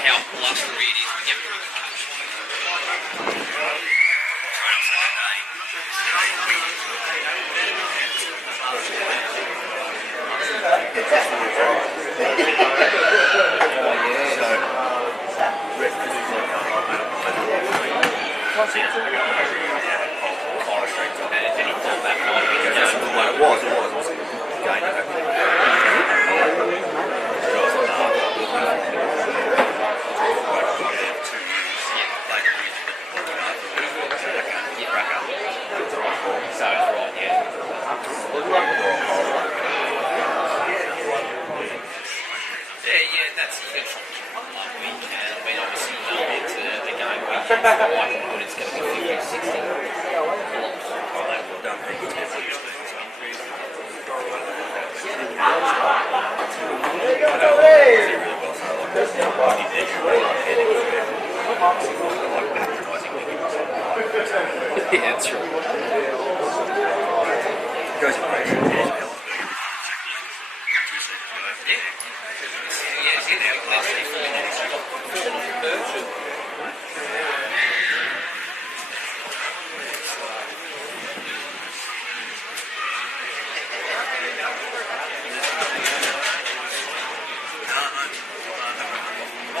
How blustery it is to get through the touch. Yeah, that's true.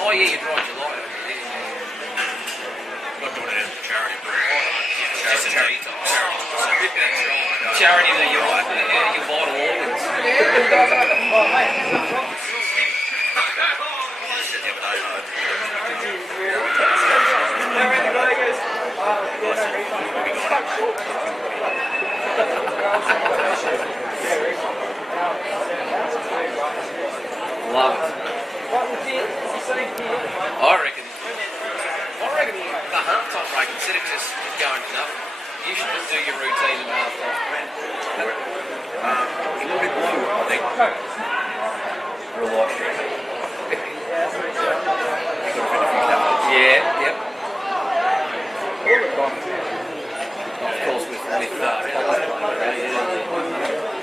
Oh yeah, you're right, July. Not doing it as a charity, but Charity that you're right, you vital organs. Love it. I reckon the half-time break, instead of just going to nothing, you should just do your routine in the half-time. I think. Real life stream. Yeah, yep. Of course, with you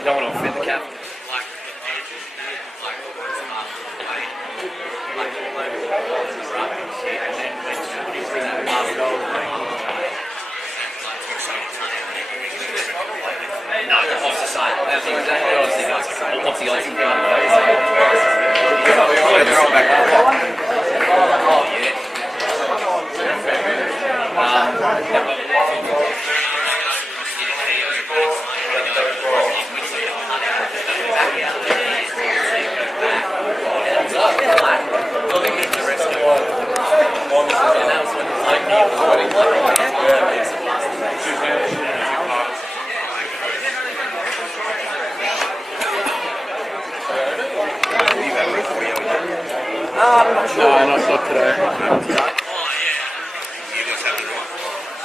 don't want to offend the captain. No, what's the same? That's exactly what I was thinking. What's the odds of going to those? No, not today.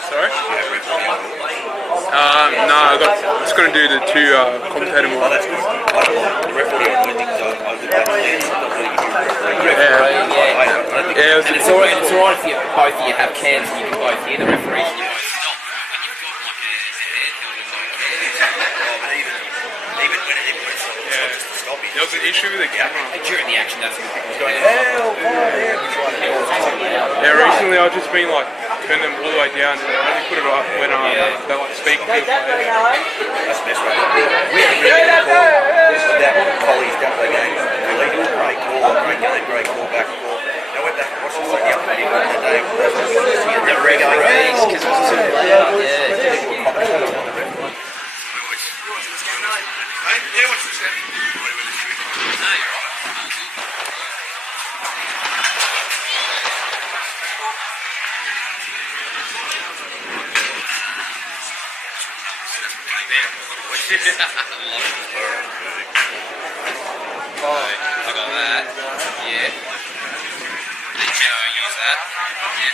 Sorry? No, I was going to do the two commentator ones. Yeah, and it's alright if you both of you have cans and you can both hear the referees and you both stop. When you've got like a handheld and no cans. Even when it's just to stop it. There was an issue with the camera. During the action, that's Going, hell, Yeah, recently I've just been like turning them all the way down and only put it up when they're like speaking to the players. That's the best way. We had a really good call. That Collegians Dapto game. We lead it, great call, great game, great call, back and forth. Now went back and watched it like the other day, the referees, because it was too loud. Yeah, what's this game? No, you're right. I got that. Yeah. Did you use that. Yeah.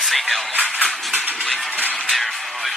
See how long length we've got there in the road.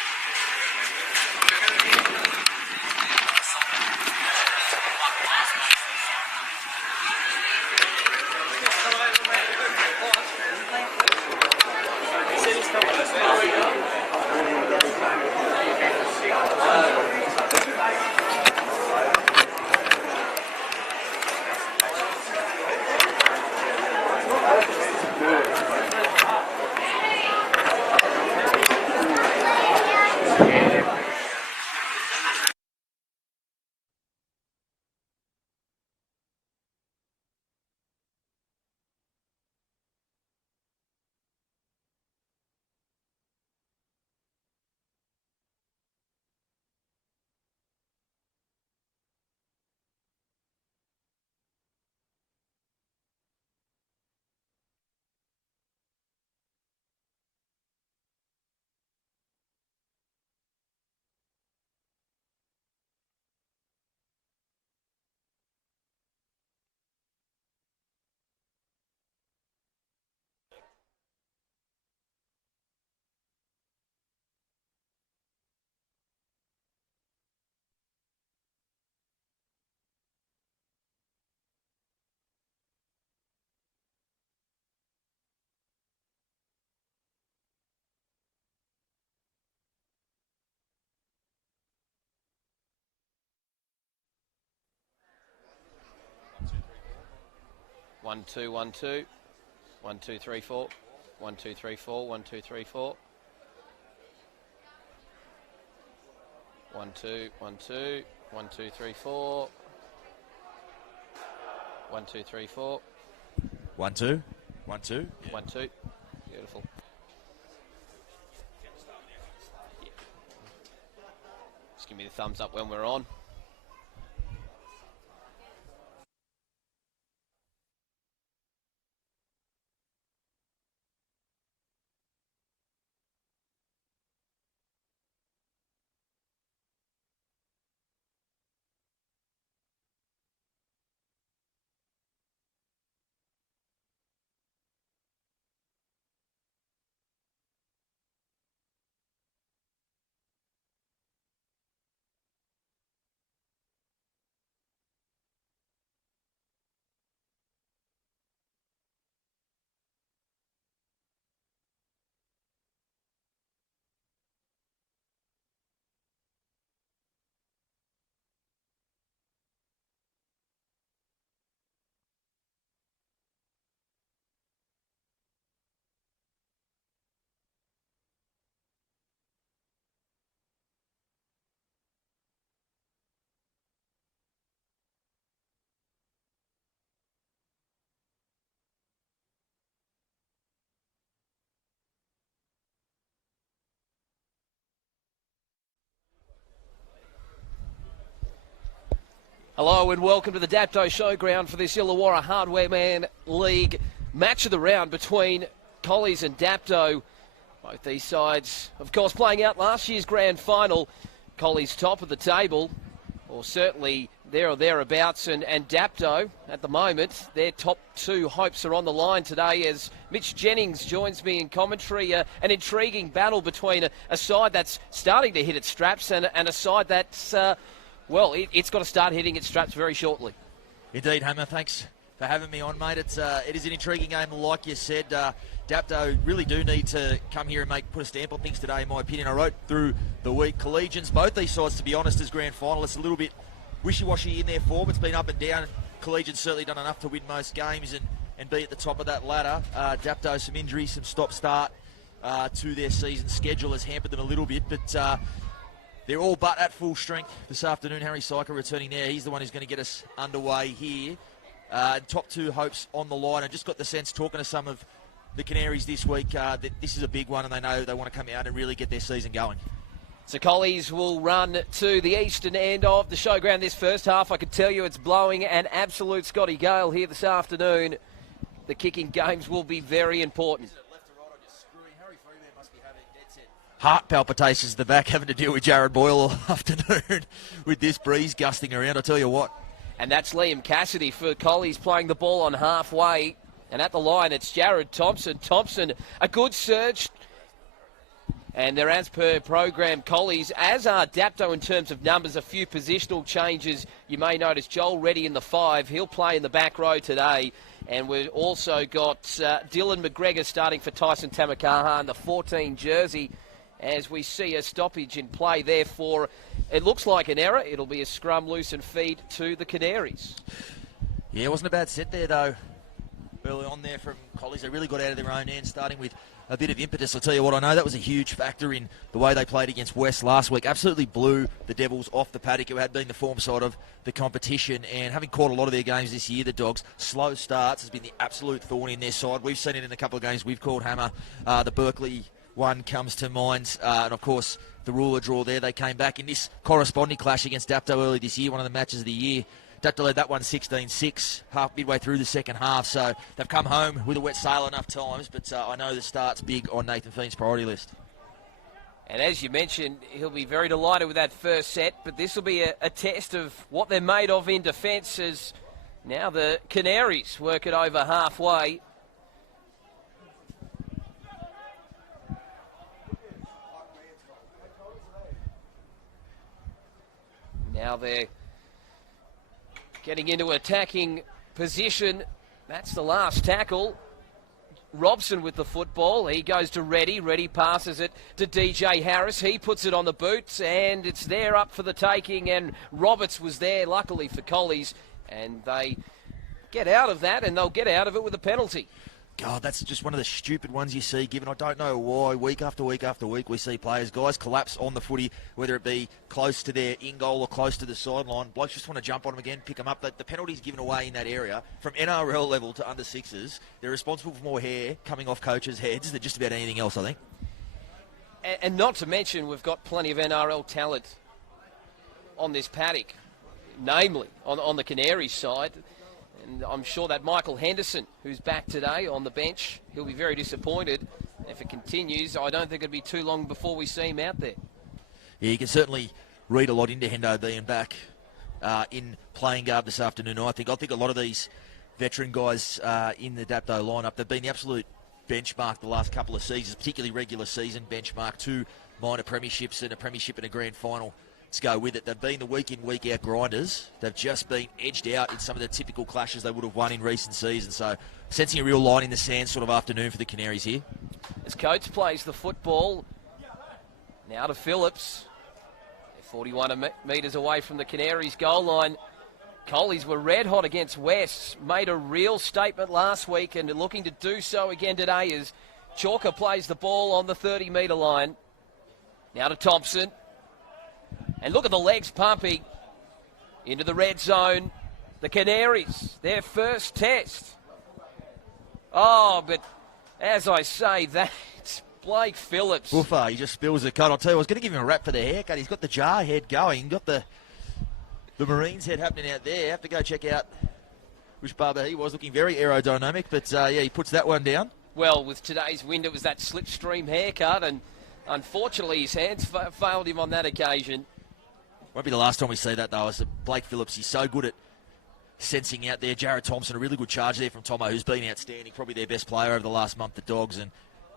One, two, 1, 2. 1, 2, 3, 4. 1, 2, 3, 4. 1, 2, 3, 4. 1, 2, 1, 2. 1, 2, 3, 4. 1, 2, 3, 4. 1, 2. 1, 2. 1, 2. Beautiful. Just give me the thumbs up when we're on. Hello and welcome to the Dapto Showground for this Illawarra Hardwareman League match of the round between Collegians and Dapto. Both these sides, of course, playing out last year's grand final. Collegians top of the table, or certainly there or thereabouts, and Dapto at the moment, their top two hopes are on the line today as Mitch Jennings joins me in commentary. An intriguing battle between a side that's starting to hit its straps and a side that's... well, it's got to start hitting its straps very shortly. Indeed, Hammer. Thanks for having me on, mate. It is an intriguing game, like you said. Dapto really do need to come here and put a stamp on things today, in my opinion. I wrote through the week. Collegians, both these sides, to be honest, as grand finalists, a little bit wishy-washy in their form. It's been up and down. Collegians certainly done enough to win most games and be at the top of that ladder. Dapto, some injuries, some stop-start to their season schedule has hampered them a little bit, but... they're all but at full strength this afternoon. Harry Syker returning there. He's the one who's going to get us underway here. Top two hopes on the line. I just got the sense, talking to some of the Canaries this week, that this is a big one and they know they want to come out and really get their season going. So Collies will run to the eastern end of the showground this first half. I can tell you it's blowing an absolute Scotty Gale here this afternoon. The kicking games will be very important. Heart palpitations at the back, having to deal with Jared Boyle all afternoon with this breeze gusting around, I tell you what. And that's Liam Cassidy for Collies playing the ball on halfway. And at the line, it's Jared Thompson. Thompson, a good surge. And they're as per program Collies, as are Dapto in terms of numbers, a few positional changes. You may notice Joel Reddy in the 5. He'll play in the back row today. And we've also got Dylan McGregor starting for Tyson Tamakaha in the 14 jersey, as we see a stoppage in play there for, it looks like an error. It'll be a scrum, loose and feed to the Canaries. Yeah, it wasn't a bad set there, though, early on there from Collies. They really got out of their own end, starting with a bit of impetus. I'll tell you what, I know that was a huge factor in the way they played against West last week. Absolutely blew the Devils off the paddock, who had been the form side of the competition. And having caught a lot of their games this year, the Dogs, slow starts has been the absolute thorn in their side. We've seen it in a couple of games we've called hammer. The Berkeley one comes to mind, and of course the ruler draw there. They came back in this corresponding clash against Dapto early this year, one of the matches of the year. Dapto led that one 16-6 midway through the second half, so they've come home with a wet sail enough times, but I know the start's big on Nathan Feen's priority list. And as you mentioned, he'll be very delighted with that first set, but this will be a test of what they're made of in defence, as now the Canaries work it over halfway. Now they're getting into attacking position. That's the last tackle. Robson with the football. He goes to Reddy. Reddy passes it to DJ Harris. He puts it on the boots, and it's there up for the taking. And Roberts was there, luckily for Collies. And they get out of that, and they'll get out of it with a penalty. God, that's just one of the stupid ones you see, given I don't know why, week after week after week, we see guys collapse on the footy, whether it be close to their in-goal or close to the sideline. Blokes just want to jump on them again, pick them up. The penalties given away in that area, from NRL level to under sixes, they're responsible for more hair coming off coaches' heads than just about anything else, I think. And not to mention, we've got plenty of NRL talent on this paddock, namely on the Canaries side. And I'm sure that Michael Henderson, who's back today on the bench, he'll be very disappointed. If it continues, I don't think it'll be too long before we see him out there. Yeah, you can certainly read a lot into Hendo being back in playing garb this afternoon. I think a lot of these veteran guys in the Dapto lineup, they've been the absolute benchmark the last couple of seasons, particularly regular season benchmark, 2 minor premierships and a premiership and a grand final to go with it. They've been the week in, week out grinders. They've just been edged out in some of the typical clashes they would have won in recent seasons. So sensing a real line in the sand sort of afternoon for the Canaries here. As Coates plays the football, now to Phillips. They're 41 metres away from the Canaries goal line. Collies were red hot against West, made a real statement last week and are looking to do so again today as Chalker plays the ball on the 30-metre line. Now to Thompson. And look at the legs pumping into the red zone. The Canaries, their first test. Oh, but as I say, that's Blake Phillips. Woofer, he just spills the cut. I'll tell you, I was going to give him a rap for the haircut. He's got the jar head going. Got the Marines head happening out there. Have to go check out which barber he was. Looking very aerodynamic, but yeah, he puts that one down. Well, with today's wind, it was that slipstream haircut, and unfortunately his hands failed him on that occasion. Won't be the last time we see that, though. As Blake Phillips, he's so good at sensing out there. Jared Thompson, a really good charge there from Tomo, who's been outstanding, probably their best player over the last month, the Dogs. And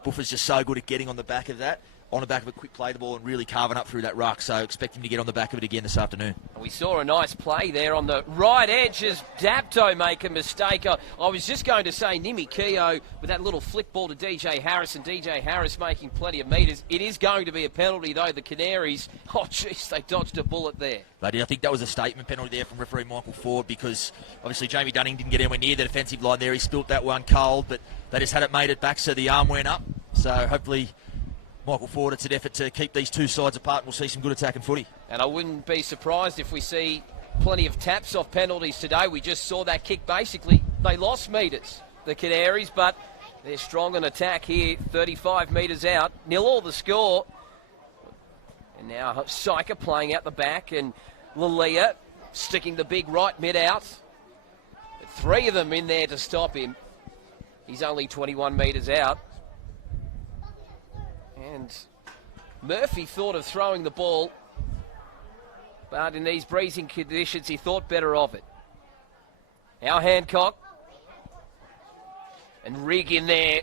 Buffer's just so good at getting on the back of that, on the back of a quick play the ball and really carving up through that ruck. So expect him to get on the back of it again this afternoon. We saw a nice play there on the right edge as Dapto make a mistake. I was just going to say Nimi Keogh with that little flick ball to DJ Harris, and DJ Harris making plenty of metres. It is going to be a penalty, though. The Canaries, oh, jeez, they dodged a bullet there. But I think that was a statement penalty there from referee Michael Ford, because obviously Jamie Dunning didn't get anywhere near the defensive line there. He spilt that one cold, but they just had it made it back, so the arm went up. So hopefully Michael Ford, it's an effort to keep these two sides apart, and we'll see some good attacking footy. And I wouldn't be surprised if we see plenty of taps off penalties today. We just saw that kick. Basically, they lost metres, the Canaries, but they're strong on attack here, 35 metres out. 0-0 the score. And now Syker playing out the back, and Lalia sticking the big right mid out. But 3 of them in there to stop him. He's only 21 metres out. And Murphy thought of throwing the ball, but in these breezing conditions, he thought better of it. Now Hancock. And Rigg in there,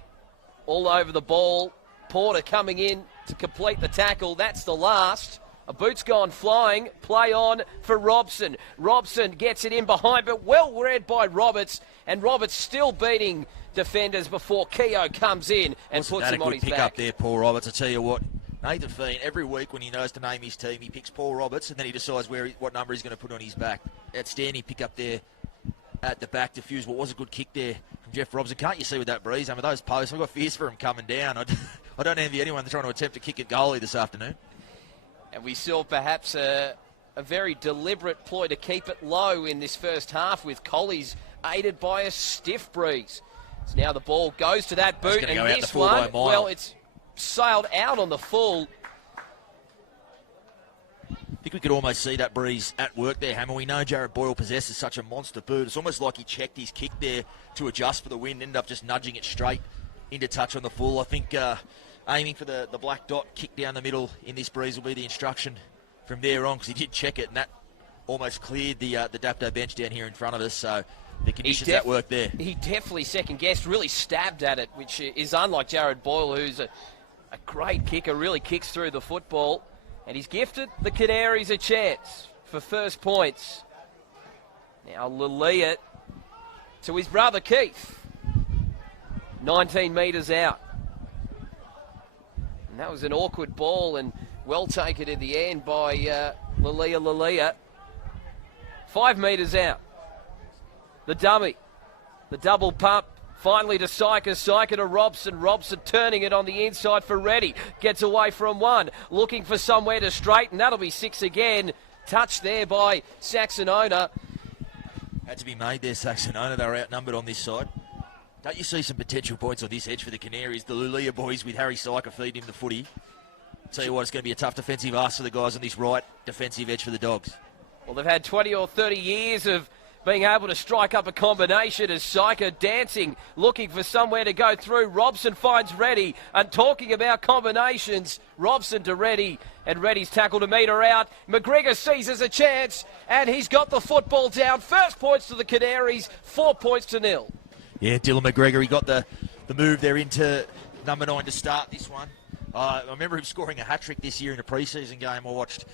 all over the ball. Porter coming in to complete the tackle. That's the last. A boot's gone flying. Play on for Robson. Robson gets it in behind, but well read by Roberts. And Roberts still beating defenders before Keogh comes in and puts him on his back. Pick up there, Paul Roberts. I tell you what, Nathan Feen, every week when he knows to name his team, he picks Paul Roberts, and then he decides what number he's going to put on his back. Outstanding pick up there at the back to fuse what was a good kick there from Jeff Robson. Can't you see with that breeze? I mean, those posts, I've got fears for him coming down. I don't envy anyone trying to attempt to kick a goalie this afternoon. And we saw perhaps a very deliberate ploy to keep it low in this first half, with Collies aided by a stiff breeze. So now the ball goes to that boot, and this one, well, it's sailed out on the full. I think we could almost see that breeze at work there, Hammer. We know Jared Boyle possesses such a monster boot. It's almost like he checked his kick there to adjust for the wind, ended up just nudging it straight into touch on the full. I think aiming for the black dot kick down the middle in this breeze will be the instruction from there on, because he did check it, and that almost cleared the Dapto bench down here in front of us. So the conditions at work there. He definitely second-guessed, really stabbed at it, which is unlike Jared Boyle, who's a great kicker, really kicks through the football. And he's gifted the Canaries a chance for first points. Now Lalia to his brother Keith. 19 metres out. And that was an awkward ball, and well taken in the end by Lalia. 5 metres out. The dummy. The double pump. Finally to Syker to Robson. Robson turning it on the inside for Reddy. Gets away from one. Looking for somewhere to straighten. That'll be 6 again. Touched there by Saxonona. Had to be made there, Saxonona. They were outnumbered on this side. Don't you see some potential points on this edge for the Canaries? The Lulia boys with Harry Syker feeding him the footy. Tell you what, it's going to be a tough defensive ask for the guys on this right defensive edge for the Dogs. Well, they've had 20 or 30 years of being able to strike up a combination, as Syker dancing, looking for somewhere to go through. Robson finds Reddy, and talking about combinations, Robson to Reddy, and Reddy's tackled a metre out. McGregor seizes a chance, and he's got the football down. First points to the Canaries, 4 points to 0. Yeah, Dylan McGregor, he got the move there into number 9 to start this one. I remember him scoring a hat-trick this year in a pre-season game I watched.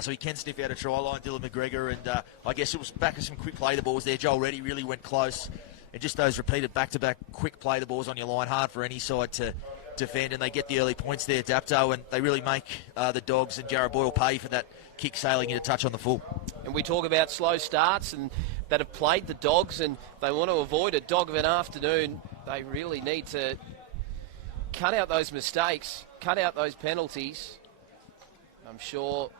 So he can sniff out a try line, Dylan McGregor, and I guess it was back of some quick play the balls there. Joel Reddy really went close. And just those repeated back-to-back quick play the balls on your line, hard for any side to defend, and they get the early points there, Dapto, and they really make the Dogs and Jared Boyle pay for that kick sailing into touch on the full. And we talk about slow starts and that have played the Dogs, and they want to avoid a dog of an afternoon. They really need to cut out those mistakes, cut out those penalties. I'm sure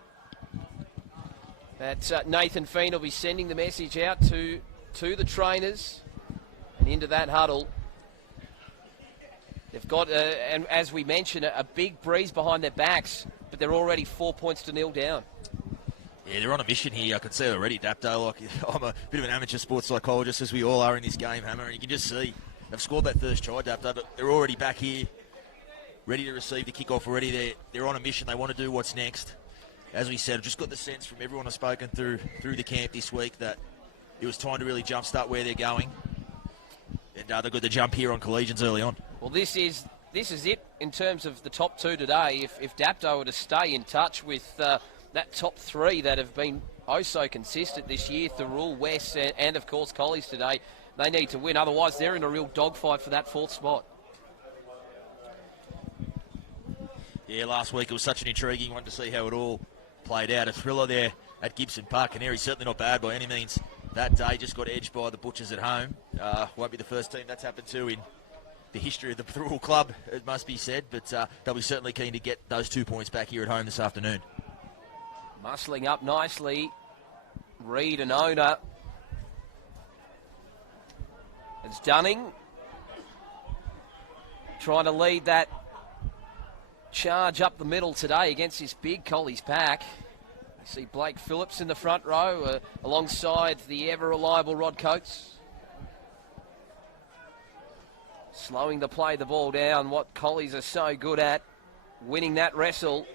that Nathan Feen will be sending the message out to the trainers and into that huddle. They've got, and as we mentioned, a big breeze behind their backs, but they're already 4 points to 0 down. Yeah, they're on a mission here. I can see already, Dapto. Like, I'm a bit of an amateur sports psychologist, as we all are in this game, Hammer, and you can just see they've scored that first try, Dapto, but they're already back here, ready to receive the kickoff already. They're on a mission. They want to do what's next. As we said, I've just got the sense from everyone I've spoken through the camp this week that it was time to really jumpstart where they're going. And they've got the jump here on Collegians early on. Well, this is it in terms of the top 2 today. If Dapto were to stay in touch with that top 3 that have been oh so consistent this year, Thurul, West, and of course Collies today, they need to win. Otherwise, they're in a real dogfight for that 4th spot. Yeah, last week it was such an intriguing one to see how it all played out. A thriller there at Gibson Park. Canaries certainly not bad by any means that day. Just got edged by the Butchers at home. Won't be the first team that's happened to in the history of the Thurul club, it must be said. But they'll be certainly keen to get those 2 points back here at home this afternoon. Muscling up nicely, Reed and Ona. It's Dunning trying to lead that charge up the middle today against this big Collies pack. You see Blake Phillips in the front row alongside the ever-reliable Rod Coates. Slowing the play, the ball down, what Collies are so good at, winning that wrestle.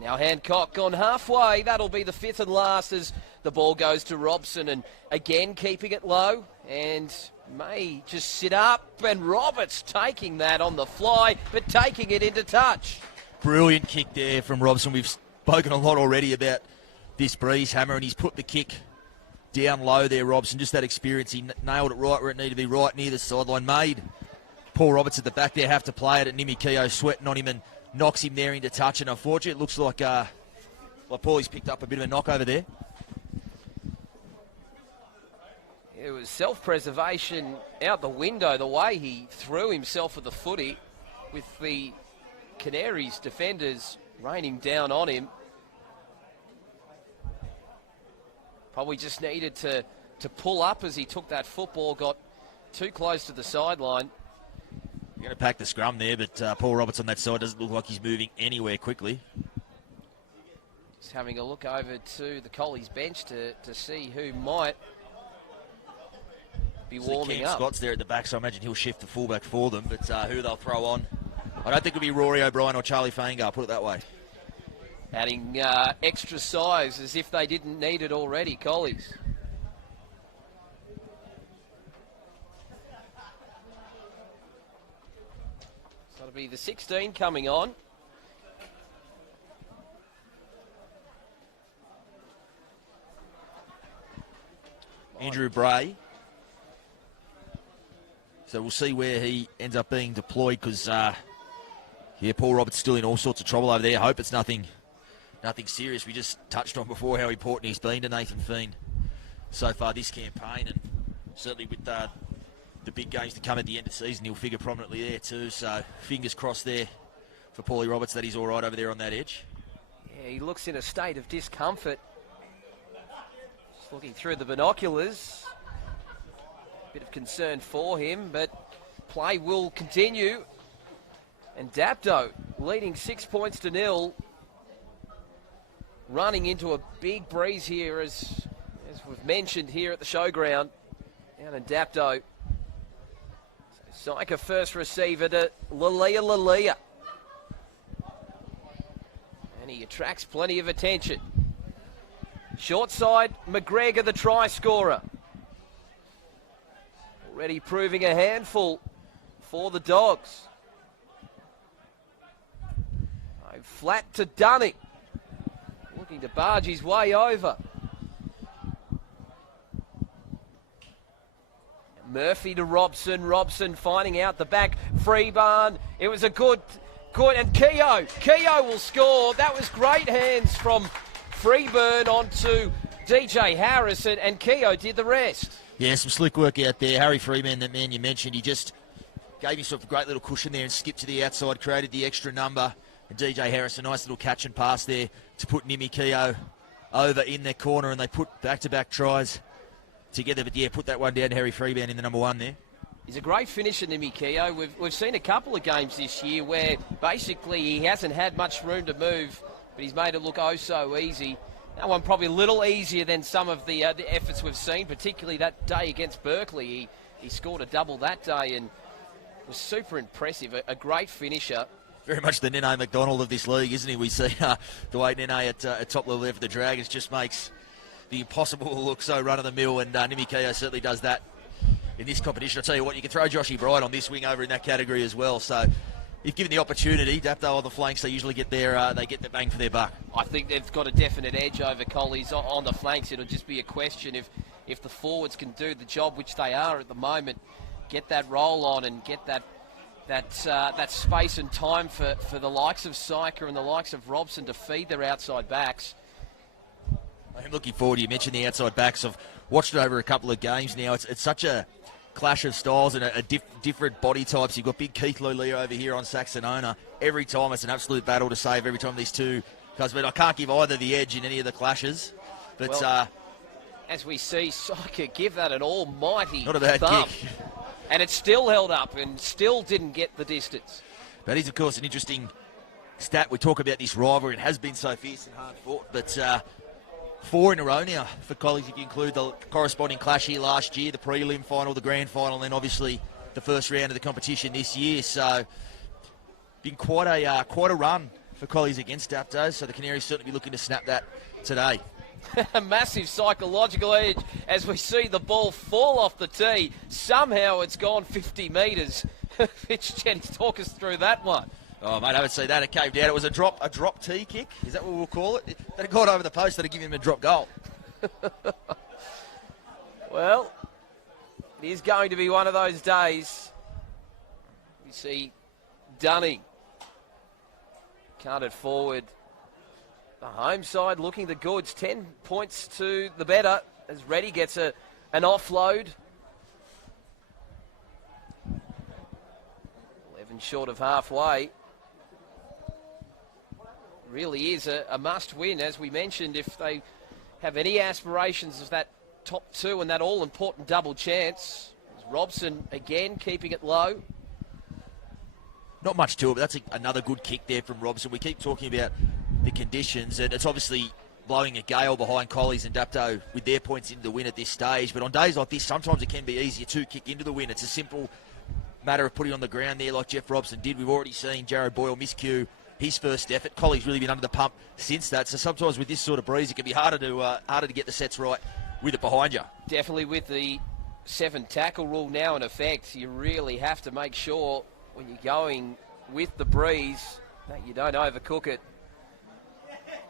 Now Hancock gone halfway, that'll be the fifth and last as the ball goes to Robson, and again keeping it low, and may just sit up, and Roberts taking that on the fly, but taking it into touch. Brilliant kick there from Robson. We've spoken a lot already about this breeze hammer, and he's put the kick down low there, Robson. Just that experience. He nailed it right where it needed to be, right near the sideline. Made Paul Roberts at the back there have to play it, and Nimi Keogh sweating on him and knocks him there into touch. And unfortunately, it looks like Paulie's picked up a bit of a knock over there. It was self-preservation out the window, the way he threw himself at the footy with the Canaries defenders raining down on him. Probably just needed to pull up as he took that football, got too close to the sideline. You're going to pack the scrum there, but Paul Roberts on that side doesn't look like he's moving anywhere quickly. Just having a look over to the Collies bench to see who might be warming up. Scott's there at the back, so I imagine he'll shift the fullback for them, but who they'll throw on, I don't think it'll be Rory O'Brien or Charlie Fangar, put it that way. Adding extra size as if they didn't need it already, Collies. So it'll be the 16 coming on. Andrew Bray. So we'll see where he ends up being deployed because, Paul Roberts still in all sorts of trouble over there. I hope it's nothing serious. We just touched on before how important he's been to Nathan Fiend so far this campaign, and certainly with the big games to come at the end of the season, he'll figure prominently there too. So fingers crossed there for Paulie Roberts that he's all right over there on that edge. Yeah, he looks in a state of discomfort. Just looking through the binoculars. Bit of concern for him, but play will continue. And Dapto leading 6 points to 0. Running into a big breeze here, as we've mentioned here at the showground. Down in Dapto. So Syka first receiver to Lalia. And he attracts plenty of attention. Short side, McGregor the try scorer. Already proving a handful for the Dogs. Flat to Dunning. Looking to barge his way over. Murphy to Robson. Robson finding out the back. Freeburn. It was a good, and Keogh. Keogh will score. That was great hands from Freeburn onto DJ Harris, and Keogh did the rest. Yeah, some slick work out there. Harry Freeman, that man you mentioned, he just gave himself a great little cushion there and skipped to the outside, created the extra number. And DJ Harris, a nice little catch and pass there to put Nimi Keogh over in their corner, and they put back-to-back tries together. But yeah, put that one down to Harry Freeman in the number one there. He's a great finisher, Nimi Keogh. We've seen a couple of games this year where basically he hasn't had much room to move, but he's made it look oh so easy. That one probably a little easier than some of the efforts we've seen, particularly that day against Berkeley. He scored a double that day and was super impressive. A great finisher. Very much the Nene McDonald of this league, isn't he? We see the way Nene at top level there for the Dragons just makes the impossible look so run-of-the-mill, and Nimi Keogh certainly does that in this competition. I'll tell you what, you can throw Joshy Bright on this wing over in that category as well. So if given the opportunity, Dapto on the flanks, they usually get their the bang for their buck. I think they've got a definite edge over Collies on the flanks. It'll just be a question if the forwards can do the job, which they are at the moment, get that roll on and get that space and time for the likes of Syka and the likes of Robson to feed their outside backs. I'm looking forward. You mentioned the outside backs. I've watched it over a couple of games now. It's such a clash of styles and different body types. You've got big Keith Lulea over here on Saxonona. Every time it's an absolute battle to save every time these two guys. But I can't give either the edge in any of the clashes. But as we see Syka give that an almighty not a bad thump. kick. And it still held up and still didn't get the distance. That is, of course, an interesting stat. We talk about this rivalry. It has been so fierce and hard fought, but 4 in a row now for Colleagues, if you include the corresponding clash here last year, the prelim final, the grand final, and then obviously the first round of the competition this year. So, been quite a run for Colleagues against Dapto, so the Canaries certainly be looking to snap that today. A massive psychological edge as we see the ball fall off the tee. Somehow it's gone 50 metres. Fitch, Jenny, talk us through that one. Oh, mate, I haven't seen that. It caved out. It was a drop tee kick. Is that what we'll call it? That it got over the post, that'd give him a drop goal. Well, it is going to be one of those days. You see Dunning carted forward. The home side looking the goods. 10 points to the better as Reddy gets an offload. 11 short of halfway. Really is a must win, as we mentioned, if they have any aspirations of that top 2 and that all-important double chance. Robson again keeping it low. Not much to it, but that's another good kick there from Robson. We keep talking about the conditions, and it's obviously blowing a gale behind Collies and Dapto with their points into the win at this stage. But on days like this, sometimes it can be easier to kick into the win. It's a simple matter of putting on the ground there like Jeff Robson did. We've already seen Jared Boyle miscue his first effort. Collie's really been under the pump since that. So sometimes with this sort of breeze, it can be harder to get the sets right with it behind you. Definitely with the 7 tackle rule now in effect, you really have to make sure when you're going with the breeze that you don't overcook it.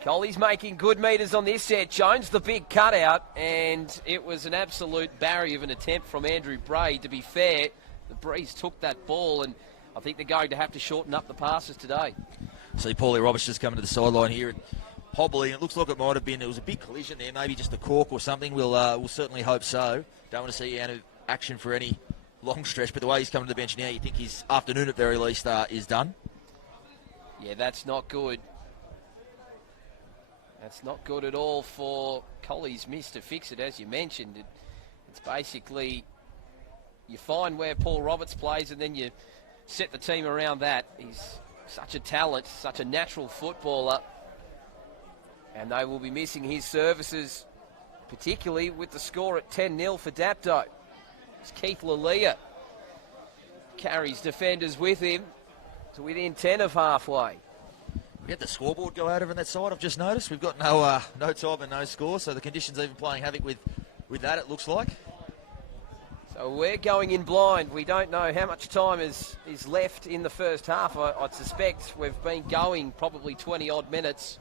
Colley's making good metres on this set. Jones the big cutout, and it was an absolute barrier of an attempt from Andrew Bray. To be fair, the breeze took that ball, and I think they're going to have to shorten up the passes today. See Paulie Roberts just coming to the sideline here and hobbling. It looks like it might have been, it was a big collision there, maybe just a cork or something. We'll certainly hope so. Don't want to see you out of action for any long stretch, but the way he's coming to the bench now, you think his afternoon at very least is done? Yeah, that's not good. That's not good at all for Colley's miss to fix it, as you mentioned. It's basically you find where Paul Roberts plays and then you set the team around that. He's such a talent, such a natural footballer. And they will be missing his services, particularly with the score at 10-0 for Dapto. It's Keith Lalia carries defenders with him to within 10 of halfway. We had the scoreboard go out over on that side, I've just noticed. We've got no time and no score, so the conditions even playing havoc with that, it looks like. So we're going in blind. We don't know how much time is left in the first half. I'd suspect we've been going probably 20-odd minutes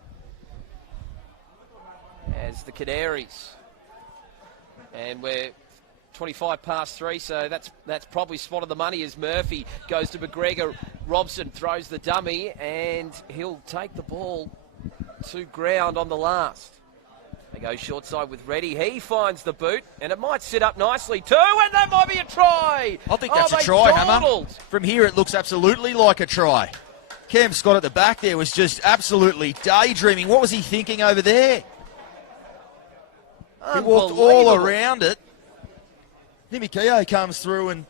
as the Canaries. And we're 25 past 3, so that's probably spot of the money as Murphy goes to McGregor. Robson throws the dummy, and he'll take the ball to ground on the last. They go short side with Reddy. He finds the boot, and it might sit up nicely too, and that might be a try. I think that's a try, Hammer. From here, it looks absolutely like a try. Cam Scott at the back there was just absolutely daydreaming. What was he thinking over there? He walked all around it. Nimikio comes through, and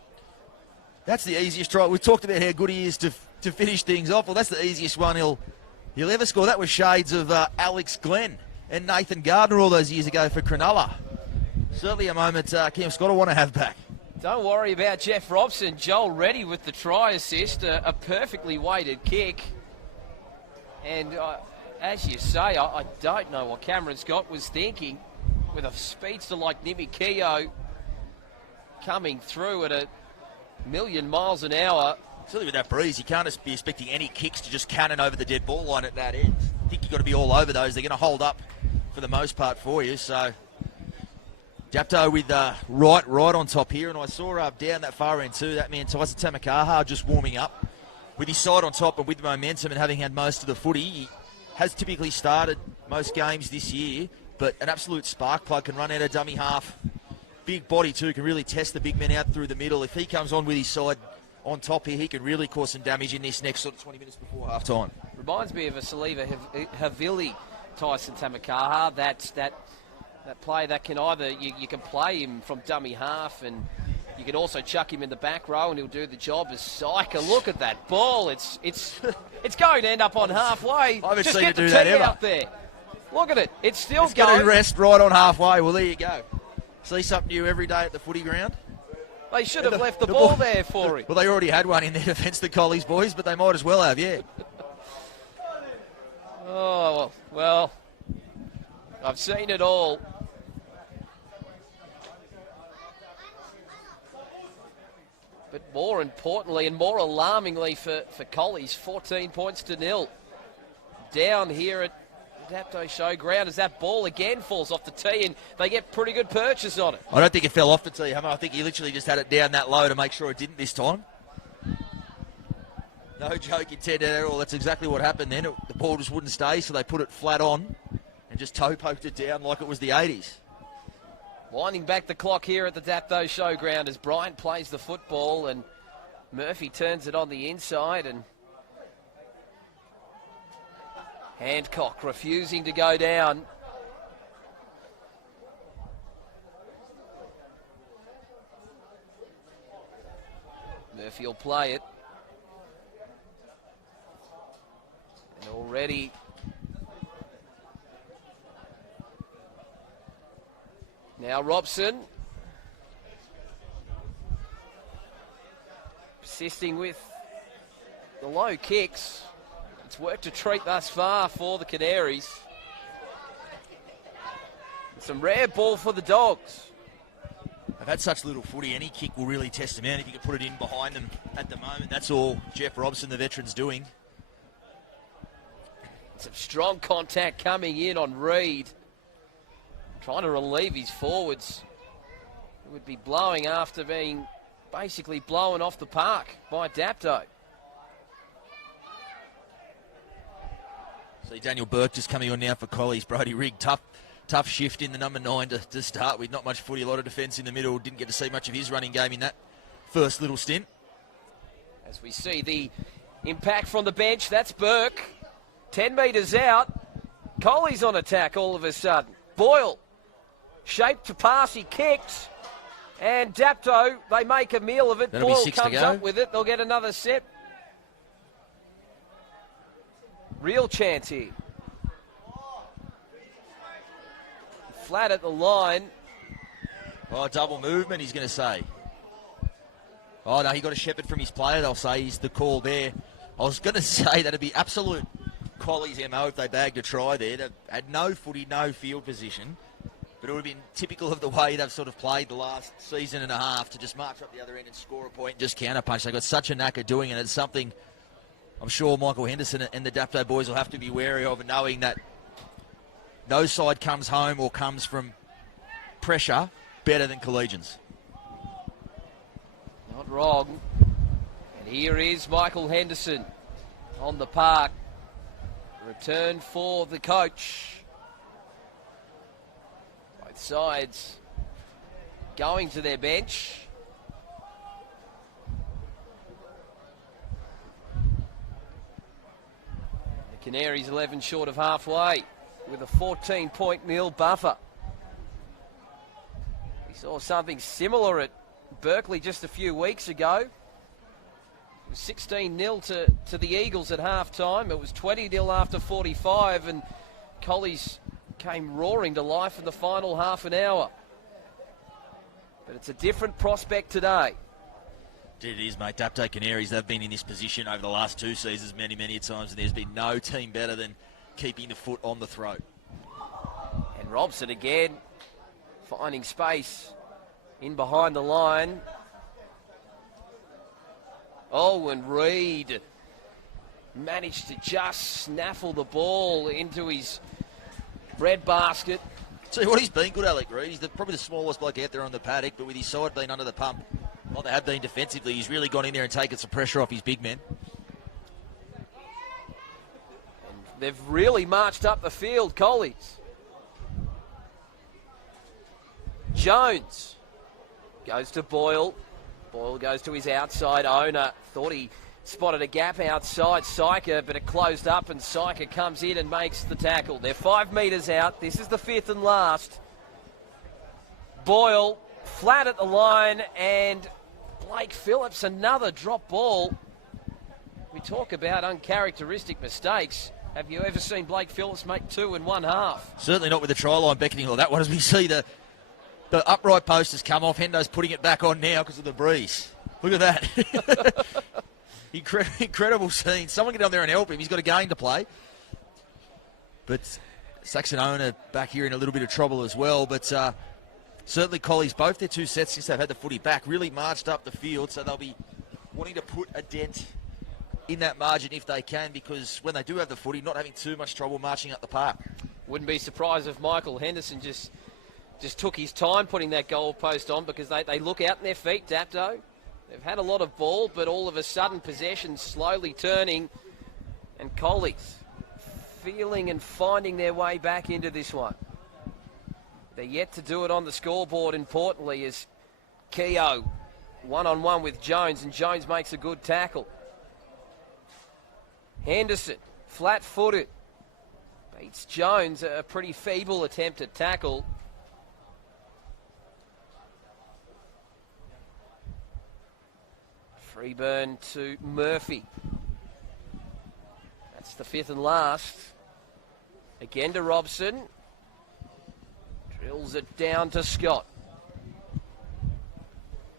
that's the easiest try. We've talked about how good he is to finish things off. Well, that's the easiest one he'll ever score. That was shades of Alex Glenn and Nathan Gardner all those years ago for Cronulla. Certainly a moment Cam Scott will want to have back. Don't worry about Jeff Robson. Joel Reddy with the try assist, a perfectly weighted kick. And as you say, I don't know what Cameron Scott was thinking with a speedster like Nimikio coming through at 1,000,000 miles an hour. Certainly with that breeze, you can't just be expecting any kicks to just cannon over the dead ball line at that end. I think you've got to be all over those. They're going to hold up for the most part for you. So Dapto with right on top here. And I saw down that far end too, that man Tyson Tamakaha just warming up with his side on top and with momentum and having had most of the footy. He has typically started most games this year, but an absolute spark plug, can run out of dummy half. Big body too, can really test the big men out through the middle. If he comes on with his side on top here, he can really cause some damage in this next sort of 20 minutes before half time. Reminds me of a Saliva Havili, Tyson Tamakaha. That player that can either, you can play him from dummy half and You can also chuck him in the back row and he'll do the job as Syker. Look at that ball. It's going to end up on halfway. I haven't Just seen get it do the that tee ever. out there. Look at it. It's still It's going going. to rest right on halfway. Well, there you go. See something new every day at the footy ground? They should have left the ball there for him. Well, they already had one in their defence, the Collies boys, but they might as well have, yeah. Oh, well, I've seen it all. But more importantly and more alarmingly for Collies, 14 points to 0. Down here at Dapto Showground as that ball again falls off the tee and they get pretty good purchase on it. I don't think it fell off the tee, Hammer. I think he literally just had it down that low to make sure it didn't this time. No joke intended at all. That's exactly what happened then. The ball just wouldn't stay, so they put it flat on and just toe poked it down like it was the 80s. Winding back the clock here at the Dapto Showground as Bryant plays the football and Murphy turns it on the inside and Hancock refusing to go down. Murphy will play it. And already now Robson persisting with the low kicks. It's worked a treat thus far for the Canaries. Some rare ball for the Dogs. They've had such little footy, any kick will really test them out if you can put it in behind them at the moment. That's all Jeff Robson, the veteran's, doing. Some strong contact coming in on Reid. Trying to relieve his forwards. It would be blowing after being basically blown off the park by Dapto. See Daniel Burke just coming on now for Collies. Brody Rigg, tough shift in the number 9 to start with. Not much footy, a lot of defence in the middle. Didn't get to see much of his running game in that first little stint. As we see the impact from the bench, that's Burke. 10 metres out. Collies on attack all of a sudden. Boyle, shaped to pass, he kicked. And Dapto, they make a meal of it. That'll be Boyle 6 to comes go. up with it. They'll get another set. Real chance here. Flat at the line. Oh, double movement, he's going to say. Oh, no, he got a shepherd from his player, they'll say. He's the call there. I was going to say that'd be absolute Collies MO if they bagged a try there. They had no footy, no field position. But it would have been typical of the way they've sort of played the last season and a half to just march up the other end and score a point and just counterpunch. They've got such a knack of doing it. It's something I'm sure Michael Henderson and the Dapto boys will have to be wary of, knowing that no side comes home or comes from pressure better than Collegians. Not wrong. And here is Michael Henderson on the park. Return for the coach. Both sides going to their bench. The Canaries 11 short of halfway with a 14-point nil buffer. We saw something similar at Berkeley just a few weeks ago. It was 16-0 to the Eagles at half-time. It was 20-0 after 45, and Collies came roaring to life in the final half an hour. But it's a different prospect today. It is, mate. Dapto Canaries, they've been in this position over the last 2 seasons many, many times, and there's been no team better than keeping the foot on the throat. And Robson again, finding space in behind the line. Oh, and Reid managed to just snaffle the ball into his bread basket. See what he's been good, Alec Reid. He's probably the smallest bloke out there on the paddock, but with his side being under the pump, like they have been defensively, he's really gone in there and taken some pressure off his big men. And they've really marched up the field, Collies. Jones goes to Boyle. Boyle goes to his outside owner. Thought he spotted a gap outside Syker, but it closed up and Syker comes in and makes the tackle. They're 5 metres out. This is the 5th and last. Boyle flat at the line, and Blake Phillips, another drop ball. We talk about uncharacteristic mistakes. Have you ever seen Blake Phillips make 2 in one half? Certainly not with the try line beckoning or that one, as we see the upright post has come off. Hendo's putting it back on now because of the breeze. Look at that. Incredible scene. Someone get down there and help him. He's got a game to play. But Saxon owner back here in a little bit of trouble as well. But certainly Collies, both their 2 sets since they've had the footy back, really marched up the field. So they'll be wanting to put a dent in that margin if they can, because when they do have the footy, not having too much trouble marching up the park. Wouldn't be surprised if Michael Henderson just took his time putting that goal post on, because they look out in their feet, Dapto. They've had a lot of ball, but all of a sudden possession slowly turning, and Collies feeling and finding their way back into this one. They're yet to do it on the scoreboard, importantly, as Keogh one-on-one with Jones, and Jones makes a good tackle. Henderson, flat-footed, beats Jones, a pretty feeble attempt at tackle. Free burn to Murphy. That's the 5th and last. Again to Robson. Drills it down to Scott,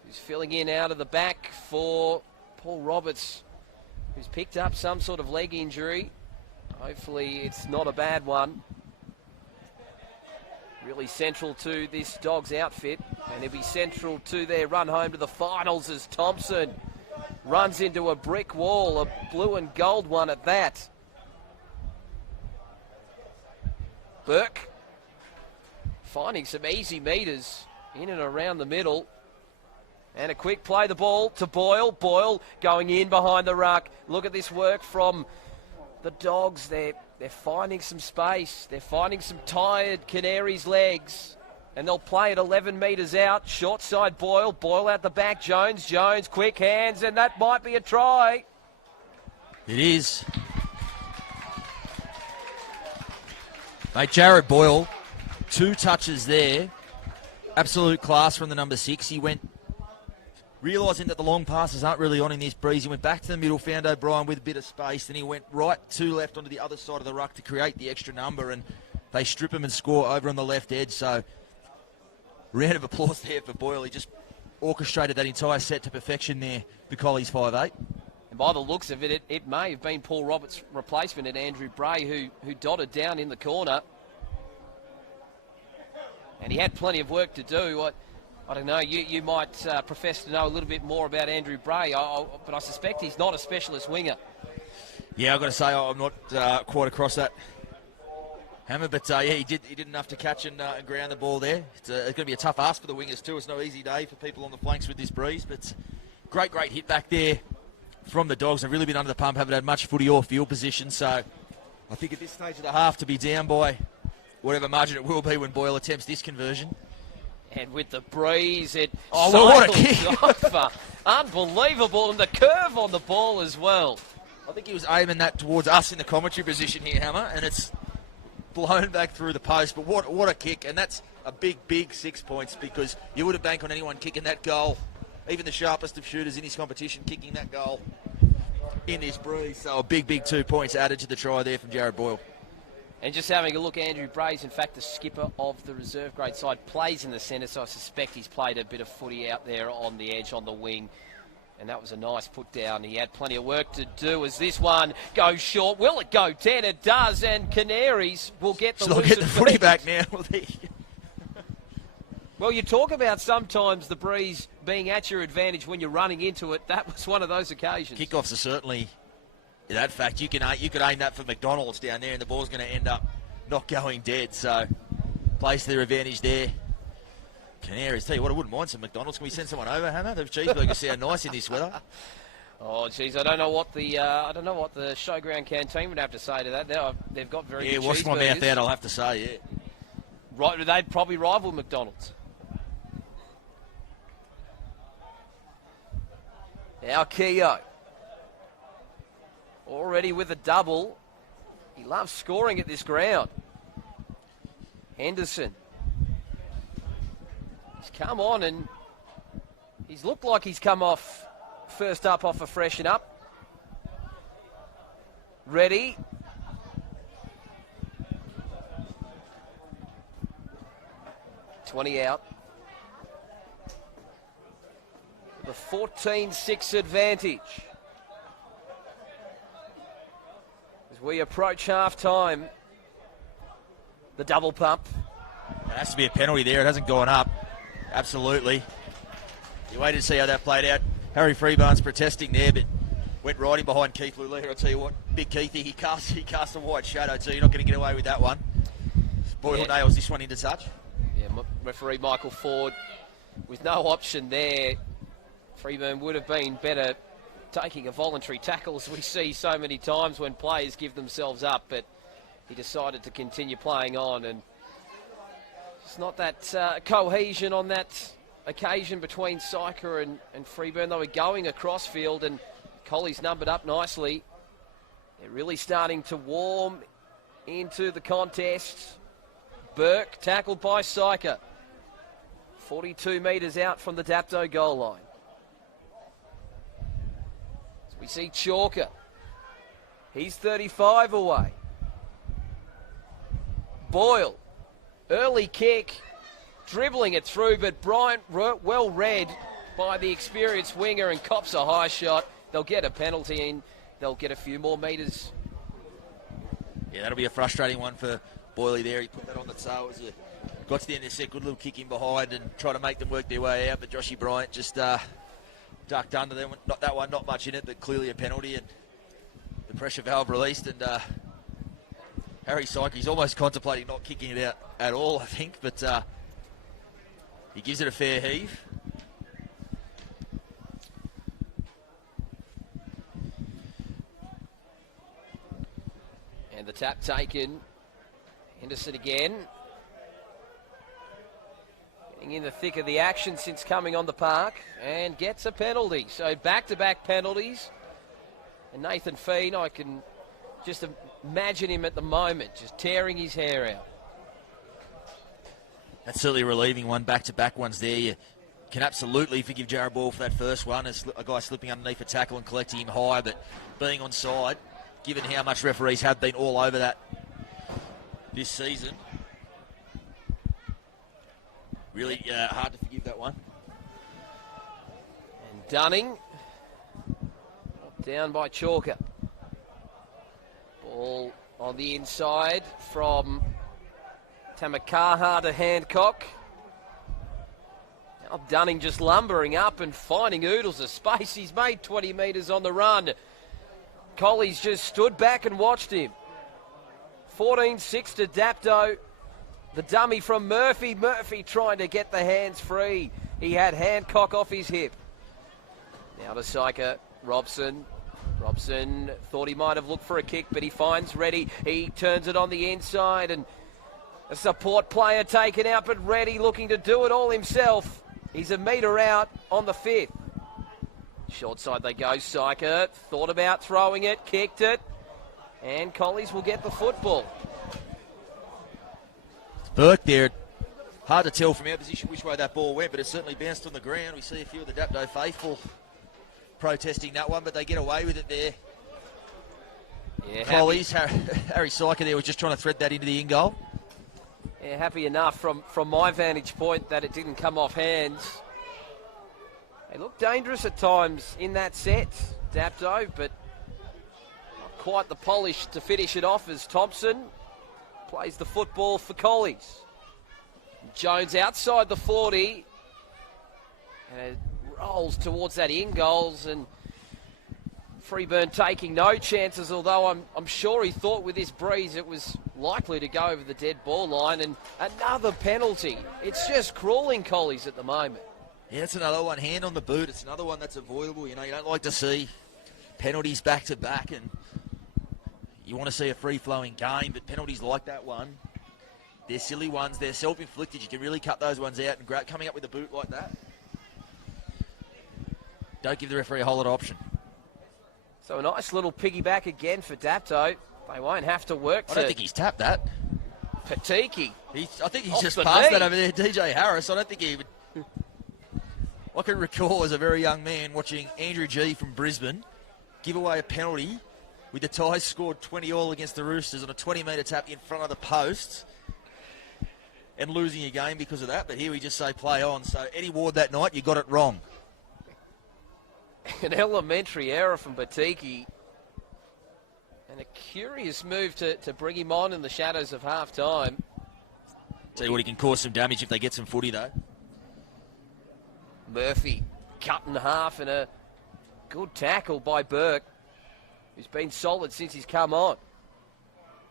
who's filling in out of the back for Paul Roberts, who's picked up some sort of leg injury. Hopefully it's not a bad one. Really central to this Dogs outfit, and he'll be central to their run home to the finals as Thompson runs into a brick wall, a blue and gold one at that. Burke finding some easy meters in and around the middle. And a quick play, the ball to Boyle. Boyle going in behind the ruck. Look at this work from the Dogs. They're finding some space. They're finding some tired Canaries legs. And they'll play it 11 metres out. Short side Boyle. Boyle out the back. Jones. Jones, quick hands, and that might be a try. It is. Mate, Jared Boyle, 2 touches there. Absolute class from the number 6. He went, realising that the long passes aren't really on in this breeze, he went back to the middle, found O'Brien with a bit of space, then he went right to left onto the other side of the ruck to create the extra number, and they strip him and score over on the left edge. So, round of applause there for Boyle. He just orchestrated that entire set to perfection there for Collies 5'8". And by the looks of it, it may have been Paul Roberts' replacement at Andrew Bray who dotted down in the corner. And he had plenty of work to do. I don't know, you might profess to know a little bit more about Andrew Bray, but I suspect he's not a specialist winger. Yeah, I've got to say I'm not quite across that, Hammer, but yeah, he did enough to catch and ground the ball there. It's going to be a tough ask for the wingers too. It's no easy day for people on the flanks with this breeze, but great hit back there from the Dogs. They've really been under the pump, haven't had much footy or field position, so I think at this stage of the half to be down by whatever margin it will be when Boyle attempts this conversion. And with the breeze, it what a kick. over. Unbelievable, and the curve on the ball as well. I think he was aiming that towards us in the commentary position here, Hammer, and it's blown back through the post. But what a kick, and that's a big 6 points, because you wouldn't bank on anyone kicking that goal, even the sharpest of shooters in his competition kicking that goal in this breeze. So a big 2 points added to the try there from Jared Boyle. And just having a look, Andrew Bray's, in fact, the skipper of the reserve grade side, plays in the centre, so I suspect he's played a bit of footy out there on the edge, on the wing. And that was a nice put down. He had plenty of work to do as this one goes short. Will it go 10? It does, and Canaries will get the So they'll get the footy back now. Well, you talk about sometimes the breeze being at your advantage when you're running into it. That was one of those occasions. Kickoffs are certainly that fact. You could aim that for McDonald's down there, and the ball's going to end up not going dead. So, plays to their advantage there. Canaries, tell you what, I wouldn't mind some McDonald's. Can we send someone over, Hammer? The cheeseburgers sound nice in this weather. Oh, geez, I don't know what the showground canteen would have to say to that. They've got very good cheeseburgers. Yeah, wash my mouth out, I'll have to say, yeah. Right, they'd probably rival McDonald's. Now Keogh, already with a double. He loves scoring at this ground. Henderson. He's come on, and he's looked like he's come off first up off a freshen up. Ready. $20 out. The 14-6 advantage. As we approach half-time, the double pump. There has to be a penalty there. It hasn't gone up. Absolutely. You waited to see how that played out. Harry Freebarn's protesting there, but went right in behind Keith Lulea. I'll tell you what, big Keithy, he cast a white shadow, so you're not going to get away with that one. Boyle nails this one into touch. Yeah, referee Michael Ford with no option there. Freeburn would have been better taking a voluntary tackle, as we see so many times when players give themselves up, but he decided to continue playing on, and it's not that cohesion on that occasion between Syker and Freeburn. They were going across field, and Colley's numbered up nicely. They're really starting to warm into the contest. Burke tackled by Syker. 42 metres out from the Dapto goal line. So we see Chalker. He's 35 away. Boyle. Early kick. Dribbling it through, but Bryant well read by the experienced winger and cops a high shot. They'll get a penalty and they'll get a few more metres. Yeah, that'll be a frustrating one for Boyley there. He put that on the tail as he got to the end of the set. Good little kick in behind and try to make them work their way out, but Joshy Bryant just ducked under them. Not that one, not much in it, but clearly a penalty, and the pressure valve released, and Harry Syker, he's almost contemplating not kicking it out at all, I think, but he gives it a fair heave. And the tap taken. Henderson again. Getting in the thick of the action since coming on the park, and gets a penalty. So back-to-back penalties. And Nathan Feen, I can just imagine him at the moment, just tearing his hair out. That's certainly a relieving one. Back-to-back ones there. You can absolutely forgive Jarrod Ball for that first one. As a guy slipping underneath a tackle and collecting him high, but being onside, given how much referees have been all over that this season, really hard to forgive that one. And Dunning, down by Chalker. Ball on the inside from Tamakaha to Hancock. Now Dunning just lumbering up and finding oodles of space. He's made 20 metres on the run. Colley's just stood back and watched him. 14-6 to Dapto. The dummy from Murphy. Murphy trying to get the hands free. He had Hancock off his hip. Now to Syker. Robson. Robson thought he might have looked for a kick, but he finds Reddy. He turns it on the inside, and a support player taken out, but Reddy looking to do it all himself. He's a metre out on the 5th. Short side they go. Syker thought about throwing it, kicked it, and Collies will get the football. Burke there. Hard to tell from our position which way that ball went, but it certainly bounced on the ground. We see a few of the Dapto faithful protesting that one, but they get away with it there. Yeah, Collies, Harry Syker there was just trying to thread that into the in goal. Yeah, happy enough from my vantage point that it didn't come off hands. They look dangerous at times in that set, Dapto, but not quite the polish to finish it off as Thompson plays the football for Collies. Jones outside the 40 and it rolls towards that in goals, and Freeburn taking no chances, although I'm sure he thought with this breeze it was likely to go over the dead ball line, and another penalty. It's just crawling Collies at the moment. Yeah, it's another one. Hand on the boot. It's another one that's avoidable. You know, you don't like to see penalties back to back, and you want to see a free-flowing game, but penalties like that one, they're silly ones. They're self-inflicted. You can really cut those ones out, and coming up with a boot like that, don't give the referee a whole lot of option. So a nice little piggyback again for Dapto. They won't have to work I don't think he's tapped that. Patiki. I think he's Off just the passed knee. that over there, DJ Harris. I don't think he would I can recall as a very young man watching Andrew G from Brisbane give away a penalty with the Tigers scored 20-all against the Roosters on a 20-metre tap in front of the post and losing a game because of that. But here we just say play on. So Eddie Ward that night, you got it wrong. An elementary error from Batiki. And a curious move to bring him on in the shadows of half-time. Tell you what, he can cause some damage if they get some footy, though. Murphy cut in half and a good tackle by Burke, who's been solid since he's come on.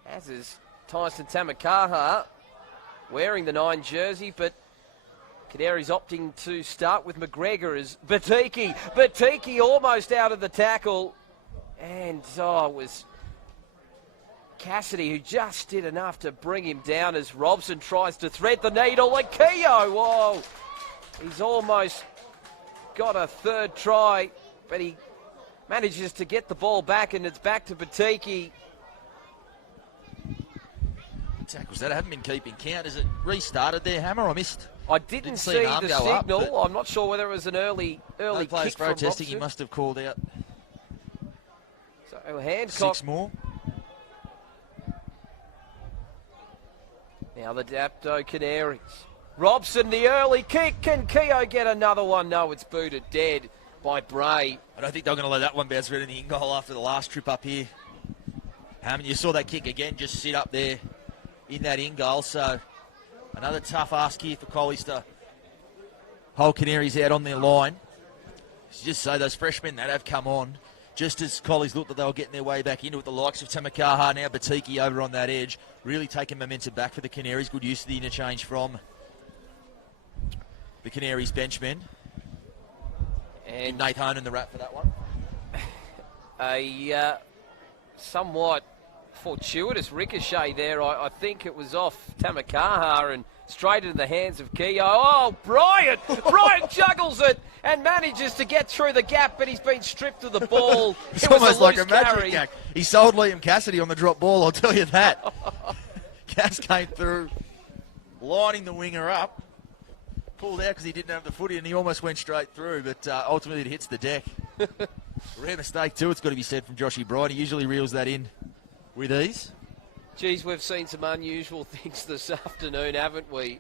As is Tyson Tamakaha, wearing the 9 jersey, but Canaries opting to start with McGregor as Batiki. Batiki almost out of the tackle. And it was Cassidy who just did enough to bring him down as Robson tries to thread the needle. And Keogh, whoa, he's almost got a third try, but he manages to get the ball back, and it's back to Batiki. Tackles that haven't been keeping count. Is it restarted there, Hammer? I missed. I didn't see the signal. I'm not sure whether it was an early no players kick from protesting. Robson. He must have called out. So Hancock. 6 more. Now the Dapto Canaries. Robson, the early kick. Can Keogh get another one? No, it's booted dead by Bray. I don't think they're going to let that one bounce right in the in-goal after the last trip up here. Hammond, you saw that kick again just sit up there in that in-goal. So another tough ask here for Collies to hold Canaries out on their line. Just say those freshmen that have come on, just as Collies looked that they were getting their way back into it, the likes of Tamakaha, now Batiki over on that edge, really taking momentum back for the Canaries. Good use of the interchange from the Canaries benchmen. And Nate Honan the wrap for that one. A somewhat fortuitous ricochet there. I think it was off Tamakaha and straight into the hands of Keogh. Oh, Bryant! Bryant juggles it and manages to get through the gap, but he's been stripped of the ball. It's it was almost like a magic carry. gag. He sold Liam Cassidy on the drop ball, I'll tell you that. Cass came through, lining the winger up, pulled out because he didn't have the footy, and he almost went straight through, but ultimately it hits the deck. Rare mistake too, it's got to be said, from Joshy Bryant. He usually reels that in with ease. Geez, we've seen some unusual things this afternoon, haven't we?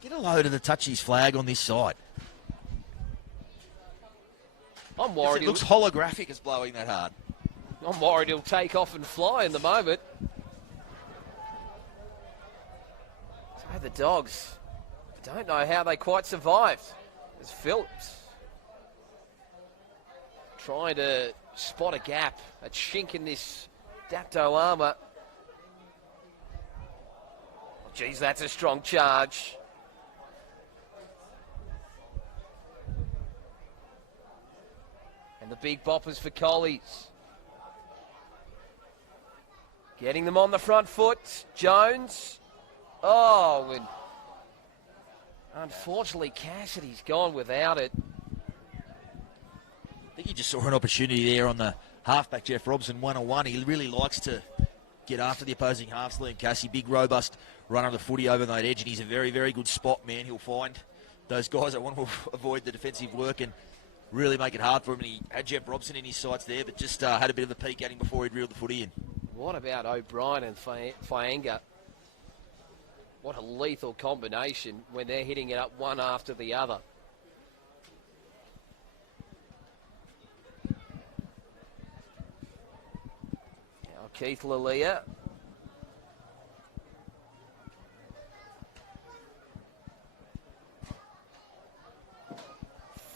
Get a load of the touchies flag on this side. I'm worried. It looks holographic as blowing that hard. I'm worried he'll take off and fly in the moment. So the Dogs, I don't know how they quite survived. There's Phillips trying to spot a gap, a chink in this Dapto armour. Oh, geez, that's a strong charge. And the big boppers for Collies. Getting them on the front foot. Jones. Oh, and unfortunately Cassidy's gone without it. I think he just saw an opportunity there on the halfback, Jeff Robson, 1-on-1. He really likes to get after the opposing halves. Liam Cassie, big, robust runner of the footy over that edge, and he's a very, very good spot man. He'll find those guys that want to avoid the defensive work and really make it hard for him. And he had Jeff Robson in his sights there, but just had a bit of a peek at him before he'd reeled the footy in. What about O'Brien and Faenga? What a lethal combination when they're hitting it up one after the other. Now Keith Lalia.